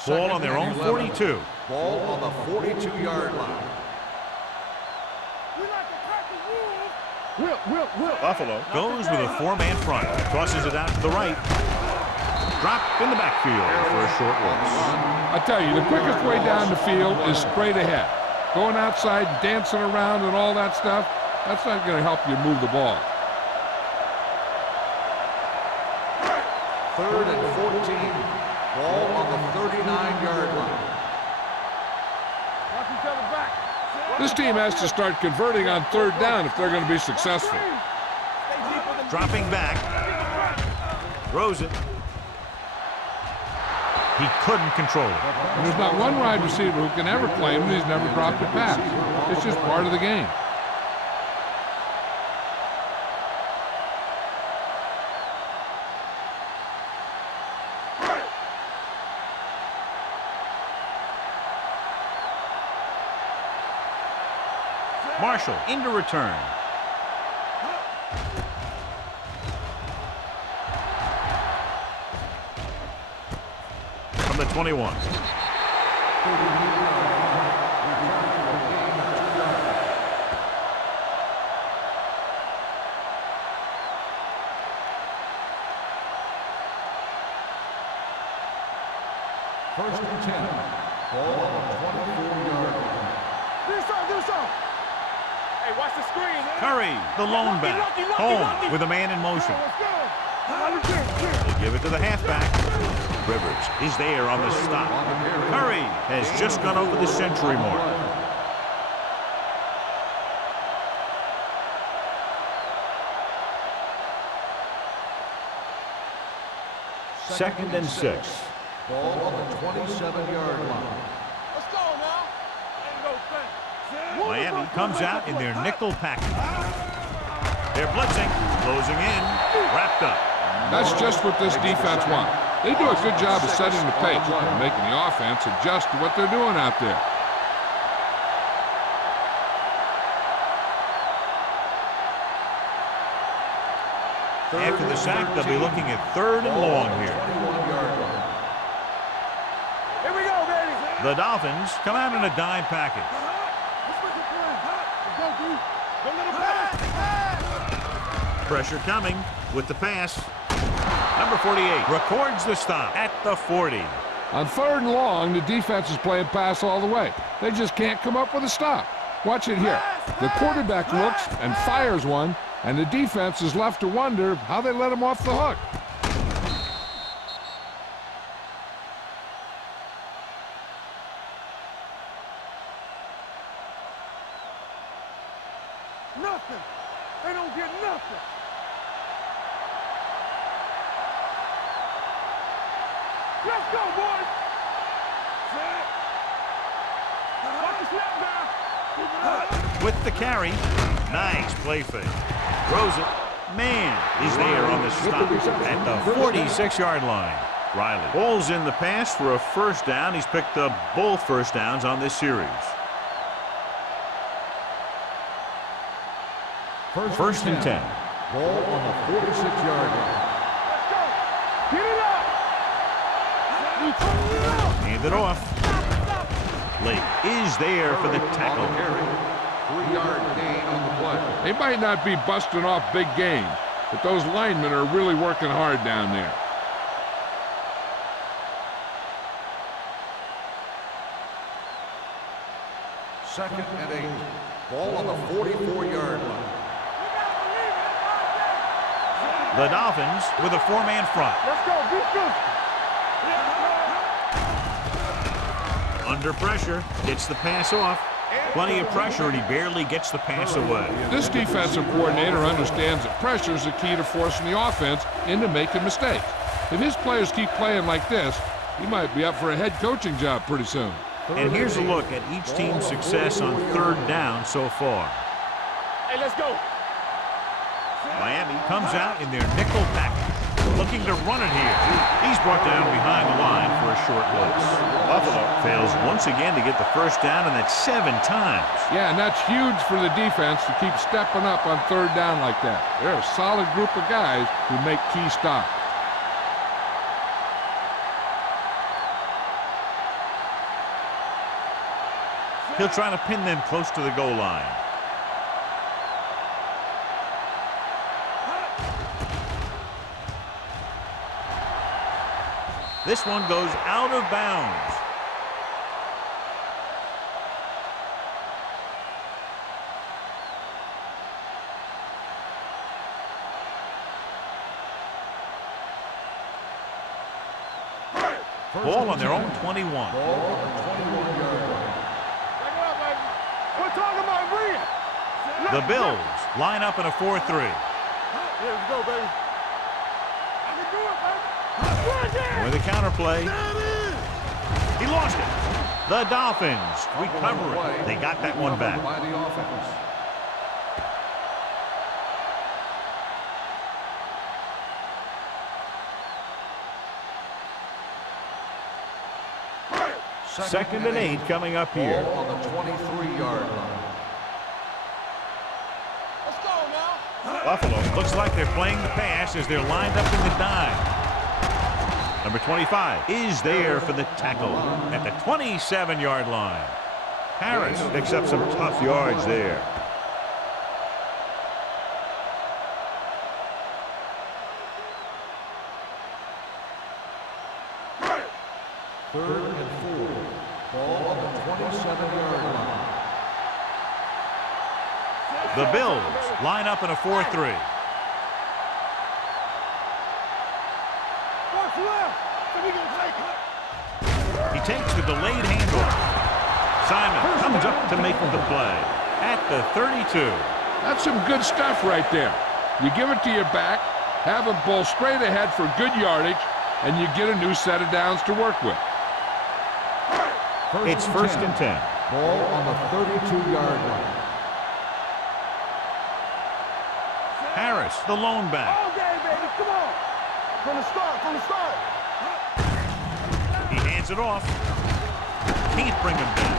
Ball on their own 42. Ball on the 42-yard line. We like to crack the rules. Will. Buffalo goes with a 4-man front. Tosses it out to the right. Drop in the backfield for a short loss. I tell you, the quickest way down the field is straight ahead. Going outside and dancing around and all that stuff, that's not going to help you move the ball. 3rd and 14. Ball on the 39-yard line. Watch each other back. This team has to start converting on 3rd down if they're going to be successful. Dropping back. Throws it. He couldn't control it. And there's not one wide receiver who can ever claim that he's never dropped a pass. It's just part of the game. Marshall into return. From the 21. First and 10. Ball on the 24-yard line. Do so. Hey, watch the screen. Curry, the lone back. Home with a man in motion. Let's go. They give it to the halfback. Rivers is there on the stop. Curry has just gone over the century mark. Second and 6. Ball on the 27-yard line. Let's go now. Ain't no thing. Miami comes out in their nickel package. They're blitzing, closing in, wrapped up. That's just what this defense wants. They do a good job of setting the pace and making the offense adjust to what they're doing out there. After the sack, they'll be looking at 3rd and long here. Here we go, baby. The Dolphins come out in a dime package. Don't let him pass. Pressure coming with the pass. Number 48 records the stop at the 40. On 3rd and long, the defense is playing pass all the way. They just can't come up with a stop. Watch it here. The quarterback looks and fires one, and the defense is left to wonder how they let him off the hook. Nothing. They don't get nothing. Let's go, boys. Set. Watch the snap now. Keep it up. With the carry. Nice play fake. Throws it. Man is there on the stop at the 46-yard line. Riley pulls in the pass for a first down. He's picked up both first downs on this series. First and 10. Ball on the 46-yard line. Let's go. Get it up. Hand it off. Lake is there for the tackle. 3-yard gain on the play. They might not be busting off big gains, but those linemen are really working hard down there. Second and 8. Ball on the 44-yard line. The Dolphins with a 4-man front. Let's go. Be good. Under pressure, gets the pass off. Plenty of pressure, and he barely gets the pass away. This defensive coordinator understands that pressure is the key to forcing the offense into making mistakes. If his players keep playing like this, he might be up for a head coaching job pretty soon. And here's a look at each team's success on 3rd down so far. Hey, let's go. Miami comes out in their nickel package, looking to run it here. He's brought down behind the line for a short loss. Buffalo fails once again to get the first down, and that's 7 times. Yeah, and that's huge for the defense to keep stepping up on 3rd down like that. They're a solid group of guys who make key stops. He'll try to pin them close to the goal line. This one goes out of bounds. Ball on their own 21. Ball on the 21-yard line. We're talking about Rhea. The Bills line up in a 4-3. Yeah, let's go, baby. I can do it, baby. With a counterplay. He lost it. The Dolphins recover it. They got that one back. By the offense. Second and 8 coming up here. Ball on the 23-yard line. Let's go now. Buffalo looks like they're playing the pass as they're lined up in the dime. Number 25 is there for the tackle at the 27-yard line. Harris picks up some tough yards there. Third and 4. Ball on the 27-yard line. The Bills line up in a 4-3. What's left? So we gonna take it. He takes the delayed handoff. Simon comes up to make the play at the 32. That's some good stuff right there. You give it to your back, have him bowl straight ahead for good yardage, and you get a new set of downs to work with. It's first and 10. Ball on the 32-yard line. Harris, the lone back. All day, baby. Come on. From the start. From the start. He hands it off. Can't bring him down.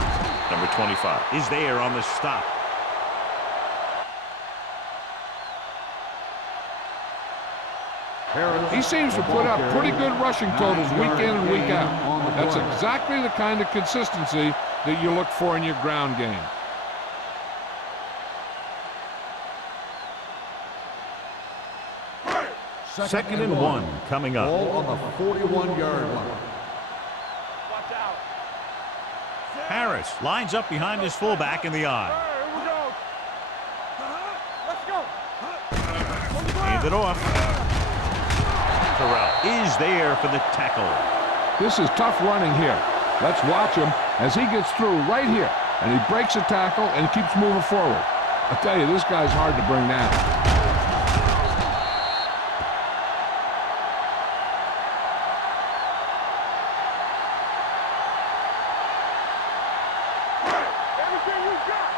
Number 25 is there on the stop. He seems to put up pretty good rushing totals week in and week out. That's exactly the kind of consistency that you look for in your ground game. Second and 1 coming up. Ball on the 41-yard line. Watch out. Harris lines up behind his fullback in the eye. Here we go. Let's go. Hands it off. Terrell is there for the tackle. This is tough running here. Let's watch him as he gets through right here, and he breaks a tackle and keeps moving forward. I tell you, this guy's hard to bring down. Everything you got.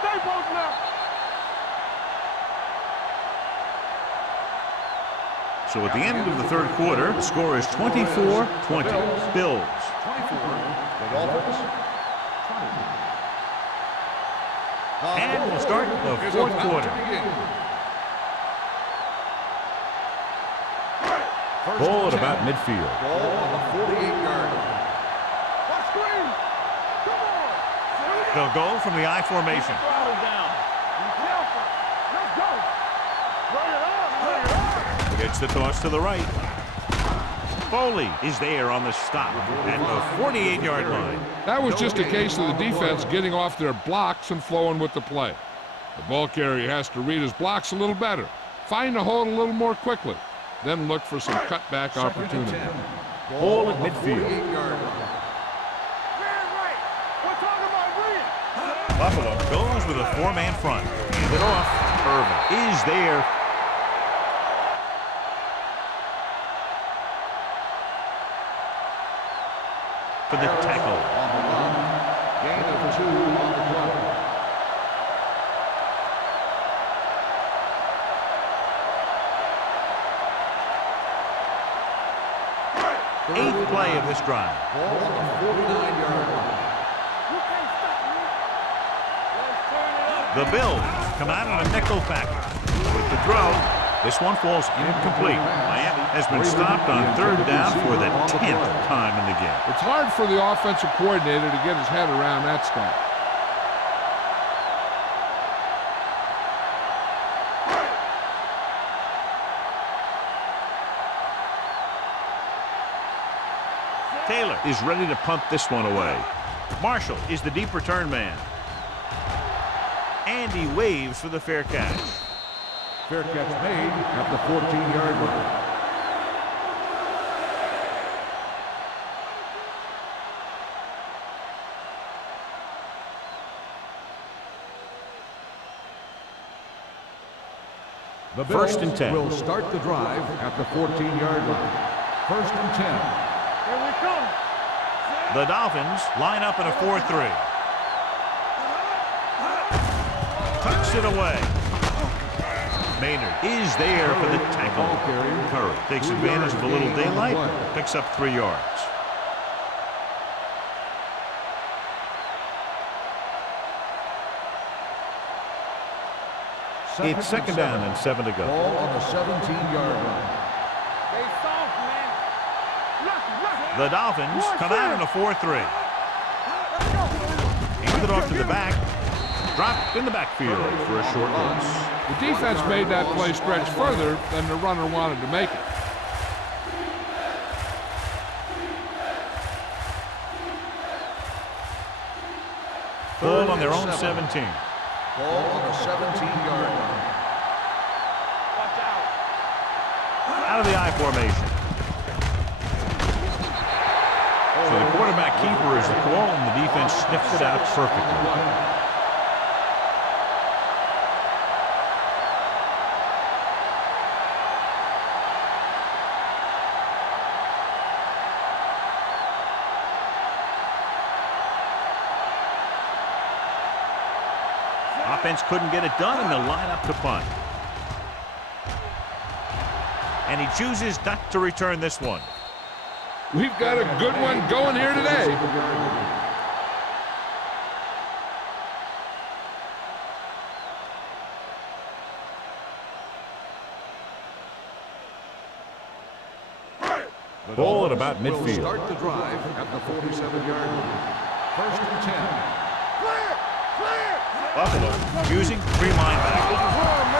Stay posted up. So at the end of the third quarter, the score is 24-20. Bills. 24. The Dolphins. 20. And we'll start the fourth quarter. Ball at about midfield. Ball on the 48-yard line. They'll go from the I formation. Throttle down. Be careful. Let's go. Bring it on. Bring it on. Gets the toss to the right. Foley is there on the stop at the 48-yard line. That was just a case of the defense getting off their blocks and flowing with the play. The ball carrier has to read his blocks a little better, find the hole a little more quickly, then look for some cutback opportunity. Ball at midfield. Buffalo goes with a four-man front. Hand it off. Irvin is there. For the tackle. On the run. Gain of 2 on the play. Eighth play of this drive. Ball on the 49-yard line. The Bills come out on a nickel package. With the throw, this one falls incomplete. Miami has been stopped on 3rd down for the 10th time in the game. It's hard for the offensive coordinator to get his head around that stop. Taylor is ready to punt this one away. Marshall is the deep return man. And he waves for the fair catch. Fair catch made at the 14-yard line. The Bills 1st and 10. Will start the drive at the 14-yard line. 1st and 10. Here we come. The Dolphins line up in a 4-3. Tucks it away. Maynard is there for the tackle. Curry takes advantage of a little daylight, picks up 3 yards. It's 2nd down and 7 to go. Ball on the 17-yard line. Stay soft, man. The Dolphins come out in a 4-3. Hand it off to the back. Dropped in the backfield for a short loss. The defense made that play stretch further than the runner wanted to make it. Ball on their own 17. Ball on the 17-yard line. Watch out. Out of the I formation. So the quarterback keeper is the call, and the defense sniffs it out perfectly. Offense couldn't get it done, and they'll line up to punt. And he chooses not to return this one. We've got a good one going here today. Ball at about Will midfield. start the drive at the 47-yard line. 1st and 10. Buffalo using 3 linebackers.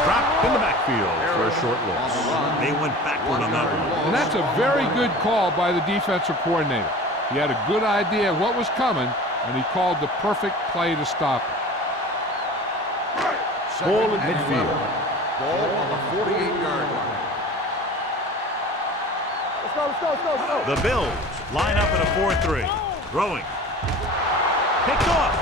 Dropped in the backfield for a short loss. They went backward on that one. And that's a very good call by the defensive coordinator. He had a good idea of what was coming, and he called the perfect play to stop it. Ball at midfield. Ball on the 48-yard line. Let's go. The Bills line up in a 4-3. Throwing. Picked off.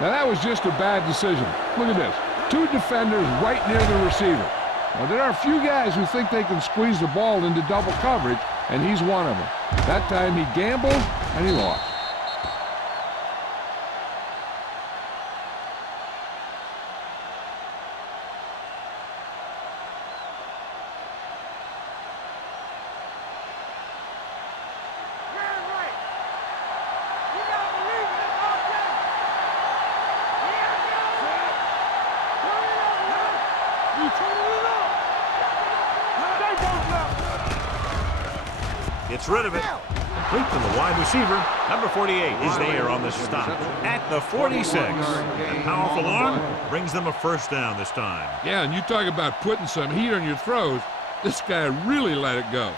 Now that was just a bad decision. Look at this. 2 defenders right near the receiver. Now there are a few guys who think they can squeeze the ball into double coverage, and he's one of them. That time he gambled, and he lost. Gets rid of it. Complete to the wide receiver. Number 48 is there on the stop at the 46. A powerful arm brings them a first down this time. Yeah, and you talk about putting some heat on your throws. This guy really let it go.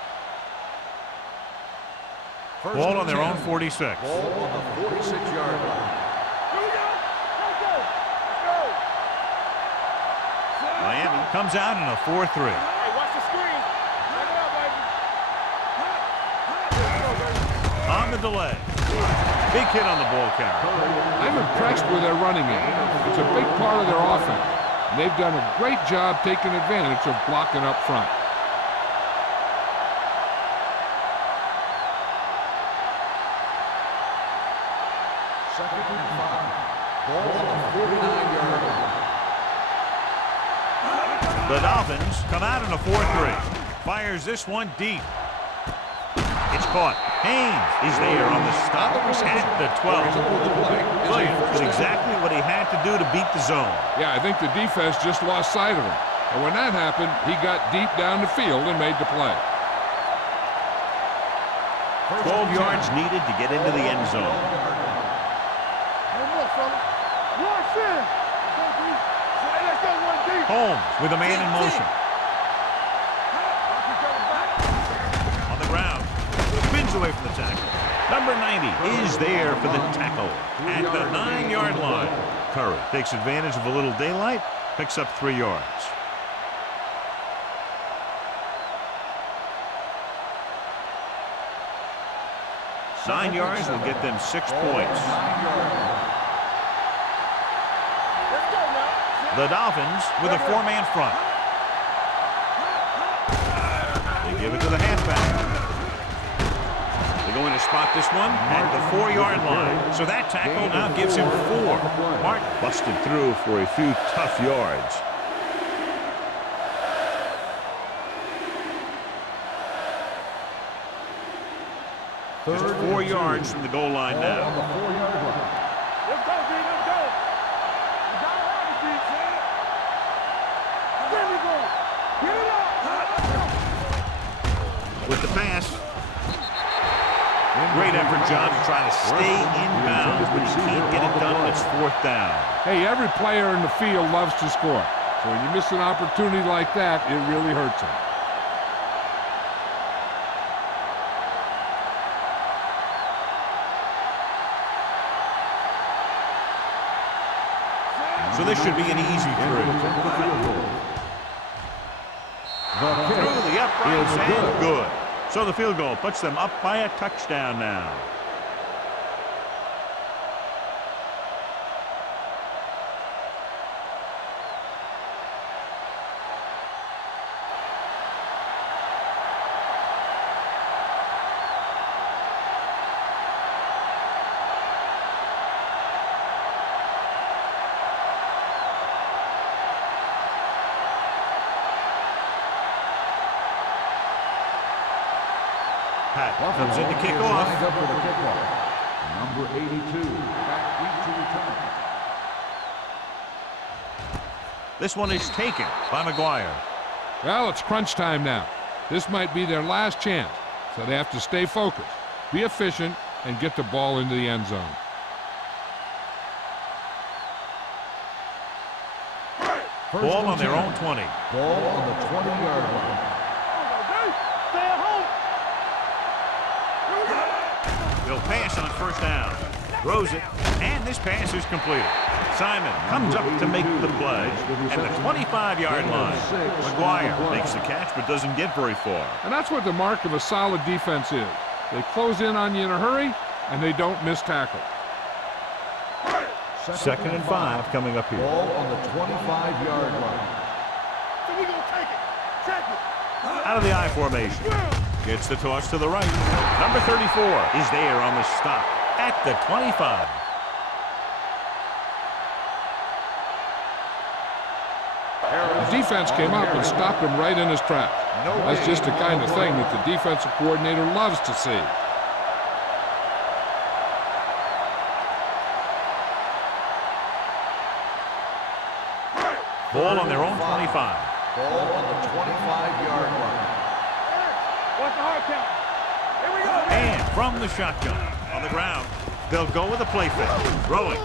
Ball on their own 46. Ball on the 46-yard line. Miami comes out in a 4-3. Hey, watch the screen. Check it out, baby. On the delay. Big hit on the ball carrier. I'm impressed with their running game. It's a big part of their offense. And they've done a great job taking advantage of blocking up front. Second and 5. Ball on the 49-yard line. The Dolphins come out in a 4-3. Fires this one deep. It's caught. Haynes is there on the stop at the 12. Williams did exactly what he had to do to beat the zone. Yeah, I think the defense just lost sight of him. And when that happened, he got deep down the field and made the play. 12 yards needed to get into the end zone. No more, fella. Watch it. Let's go one deep. Holmes with a man in motion. On the ground. Spins away from the tackle. Number 90 is there for the tackle at the 9-yard line. Curry takes advantage of a little daylight, picks up 3 yards. Nine yards will get them 6 points. The Dolphins with a 4-man front. They give it to the halfback. They're going to spot this one at the 4-yard line. So that tackle now gives him 4. Mark busted through for a few tough yards. Just 4 yards from the goal line now. On the 4-yard line. Let's go, D. Let's go. You got to have it, D, son. There we go. Get it up. With the pass. Great effort, John, to try to stay in bounds, but he can't get it done when it's 4th down. Hey, every player in the field loves to score. So when you miss an opportunity like that, it really hurts him. So this should be an easy 3. Through the uprights and good. So the field goal puts them up by a touchdown now. Pat comes in to kick off. Lined up for the kickoff. Number 82, back deep to return. This one is taken by McGuire. Well, it's crunch time now. This might be their last chance, so they have to stay focused, be efficient, and get the ball into the end zone. Ball on their own 20. Ball on the 20-yard line. Stay at home. He'll pass on 1st down. Throws it, and this pass is completed. Simon comes up to make the play at the 25-yard line. McGuire makes the catch but doesn't get very far. And that's what the mark of a solid defense is. They close in on you in a hurry, and they don't miss tackles. 2nd and 5 coming up here. Ball on the 25-yard line. So we gonna take it. Check it. Out of the I formation. Gets the toss to the right. Number 34 is there on the stop at the 25. The defense came up and stopped him right in his tracks. That's just the kind of thing that the defensive coordinator loves to see. Ball on their own 25. Ball on the 25-yard line. Watch the hard count. Here we go. And from the shotgun. On the ground. They'll go with a play fake. Throwing.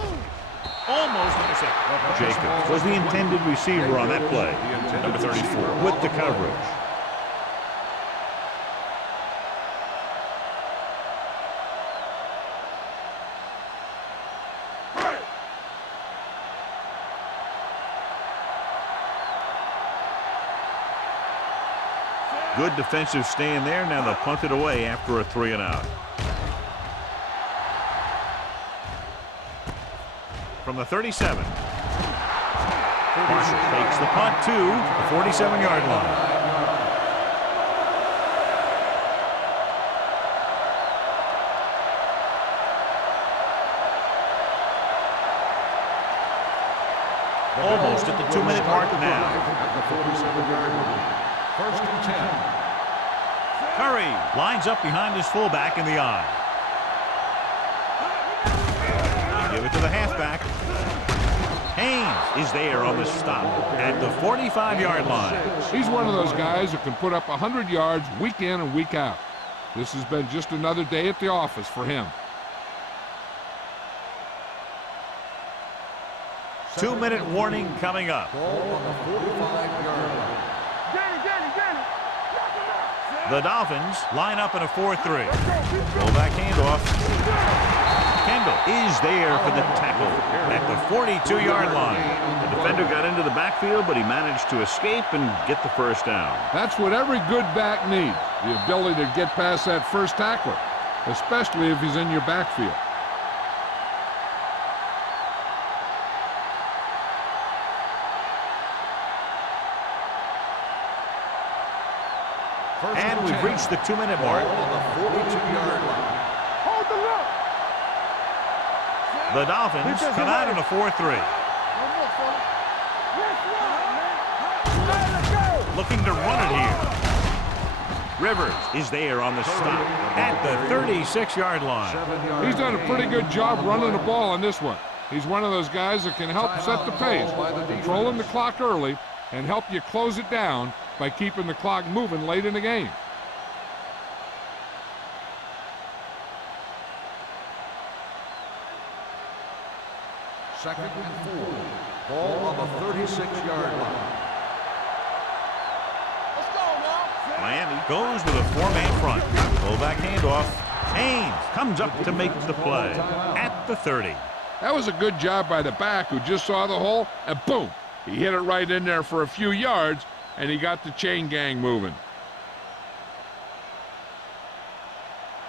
Almost intercepted. Jacobs was the intended receiver on that play. Number 34 with the coverage. Good defensive stand there. Now they'll punt it away after a 3-and-out. From the 37. Marshall takes the punt to the 47-yard line. Almost at the 2-minute mark now. At the 47-yard line. First and 10. Curry lines up behind his fullback in the I. They give it to the halfback. Haynes is there on the stop at the 45-yard line. He's one of those guys who can put up 100 yards week in and week out. This has been just another day at the office for him. 2-minute warning coming up. Ball on the 45-yard line. The Dolphins line up in a 4-3. Fullback handoff. Kendall is there for the tackle at the 42-yard line. The defender got into the backfield, but he managed to escape and get the first down. That's what every good back needs, the ability to get past that first tackler, especially if he's in your backfield. And we've reached the 2-minute mark. On the 42-yard line. Hold the look. The Dolphins come out in a 4-3. Looking to run it here. Rivers is there on the stop at the 36-yard line. He's done a pretty good job running the ball on this one. He's one of those guys that can help set the pace, controlling the clock early, and help you close it down by keeping the clock moving late in the game. Second and 4. Ball on the 36-yard line. Let's go now. Miami goes with a 4-man front. Fullback handoff. Haynes comes up to make the play at the 30. That was a good job by the back who just saw the hole, and boom, he hit it right in there for a few yards, and he got the chain gang moving.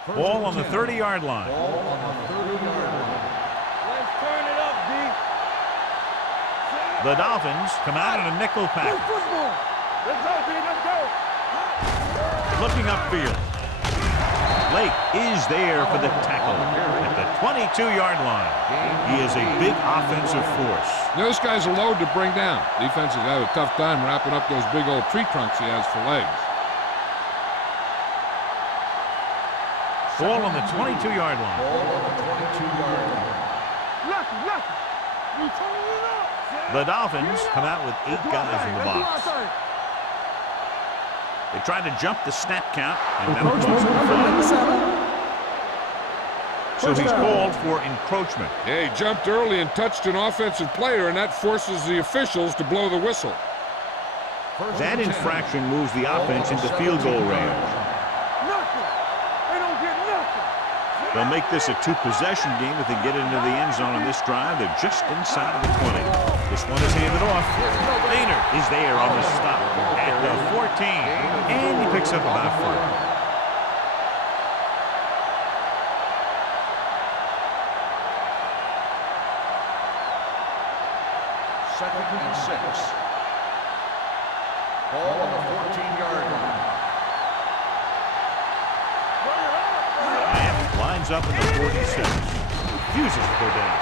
Ball on the 30-yard line. Ball on the 30-yard line. Let's turn it up, D. The Dolphins come out in a nickel Play package. football. Let's go, D. Let's go. Looking upfield. Lake is there for the tackle at the 22-yard line. He is a big offensive force. Those guys are load to bring down. Defense has had a tough time wrapping up those big old tree trunks he has for legs. Ball on the 22-yard line. Ball on the 22-yard line. Lucky. You turn it up. The Dolphins come out with 8 guys in the box. They tried to jump the snap count, and that was so he's called for encroachment. Yeah, he jumped early and touched an offensive player, and that forces the officials to blow the whistle. That infraction moves the offense into field goal range. Nothing. They don't get nothing. They'll make this a 2-possession game if they get it into the end zone on this drive. They're just inside of the 20. This one is handed off. Maynard is there on the stop at the 14. And he picks up about 4. Second and 6. Ball on the 14-yard line. Miami lines up in the 46. Refuses to go down.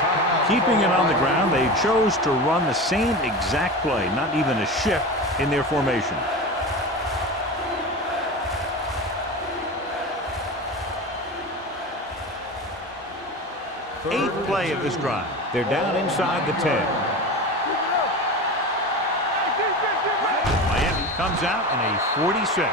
Keeping it on the ground, they chose to run the same exact play, not even a shift in their formation. Eighth play of this drive. They're down inside the 10. Miami comes out in a 46.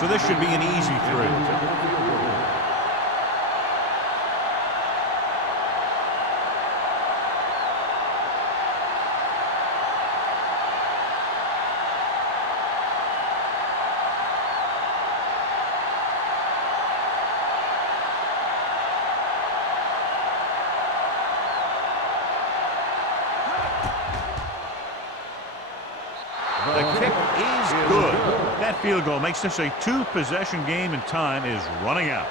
So this should be an easy 3. The kick is good. That field goal makes this a 2-possession game, and time is running out.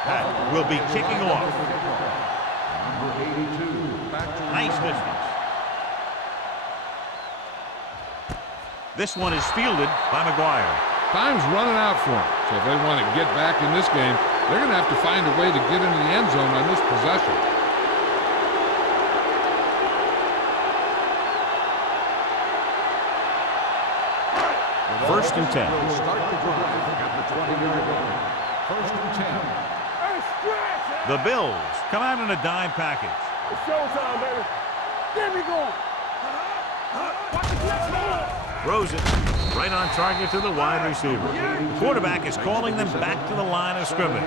Pat will be kicking off. Number 82. Back to Nice distance. This one is fielded by McGuire. Time's running out for them. So if they want to get back in this game, they're going to have to find a way to get into the end zone on this possession. First and 10. Will start the drive at the 20-yard line. First and 10. The Bills come out in a dime package. It's showtime, baby. Get me going. Throws it right on target to the wide receiver. The quarterback is calling them back to the line of scrimmage.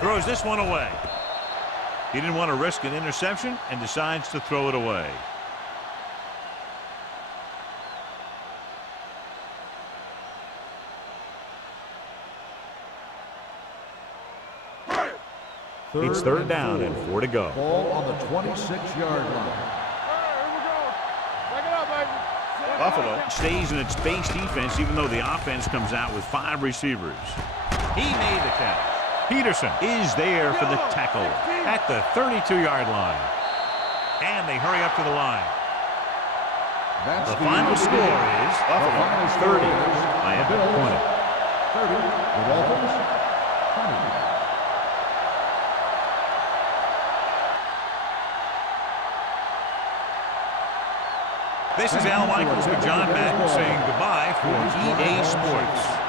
Throws this one away. He didn't want to risk an interception and decides to throw it away. It's third down and 4 to go. Ball on the 26-yard line. Buffalo stays in its base defense even though the offense comes out with 5 receivers. He made the catch. Peterson is there for the tackle at the 32-yard line. And they hurry up to the line. That's The final score is Buffalo 30, Miami 20. 30. The Dolphins 20. This is Al Michaels with John Madden saying goodbye for EA Sports.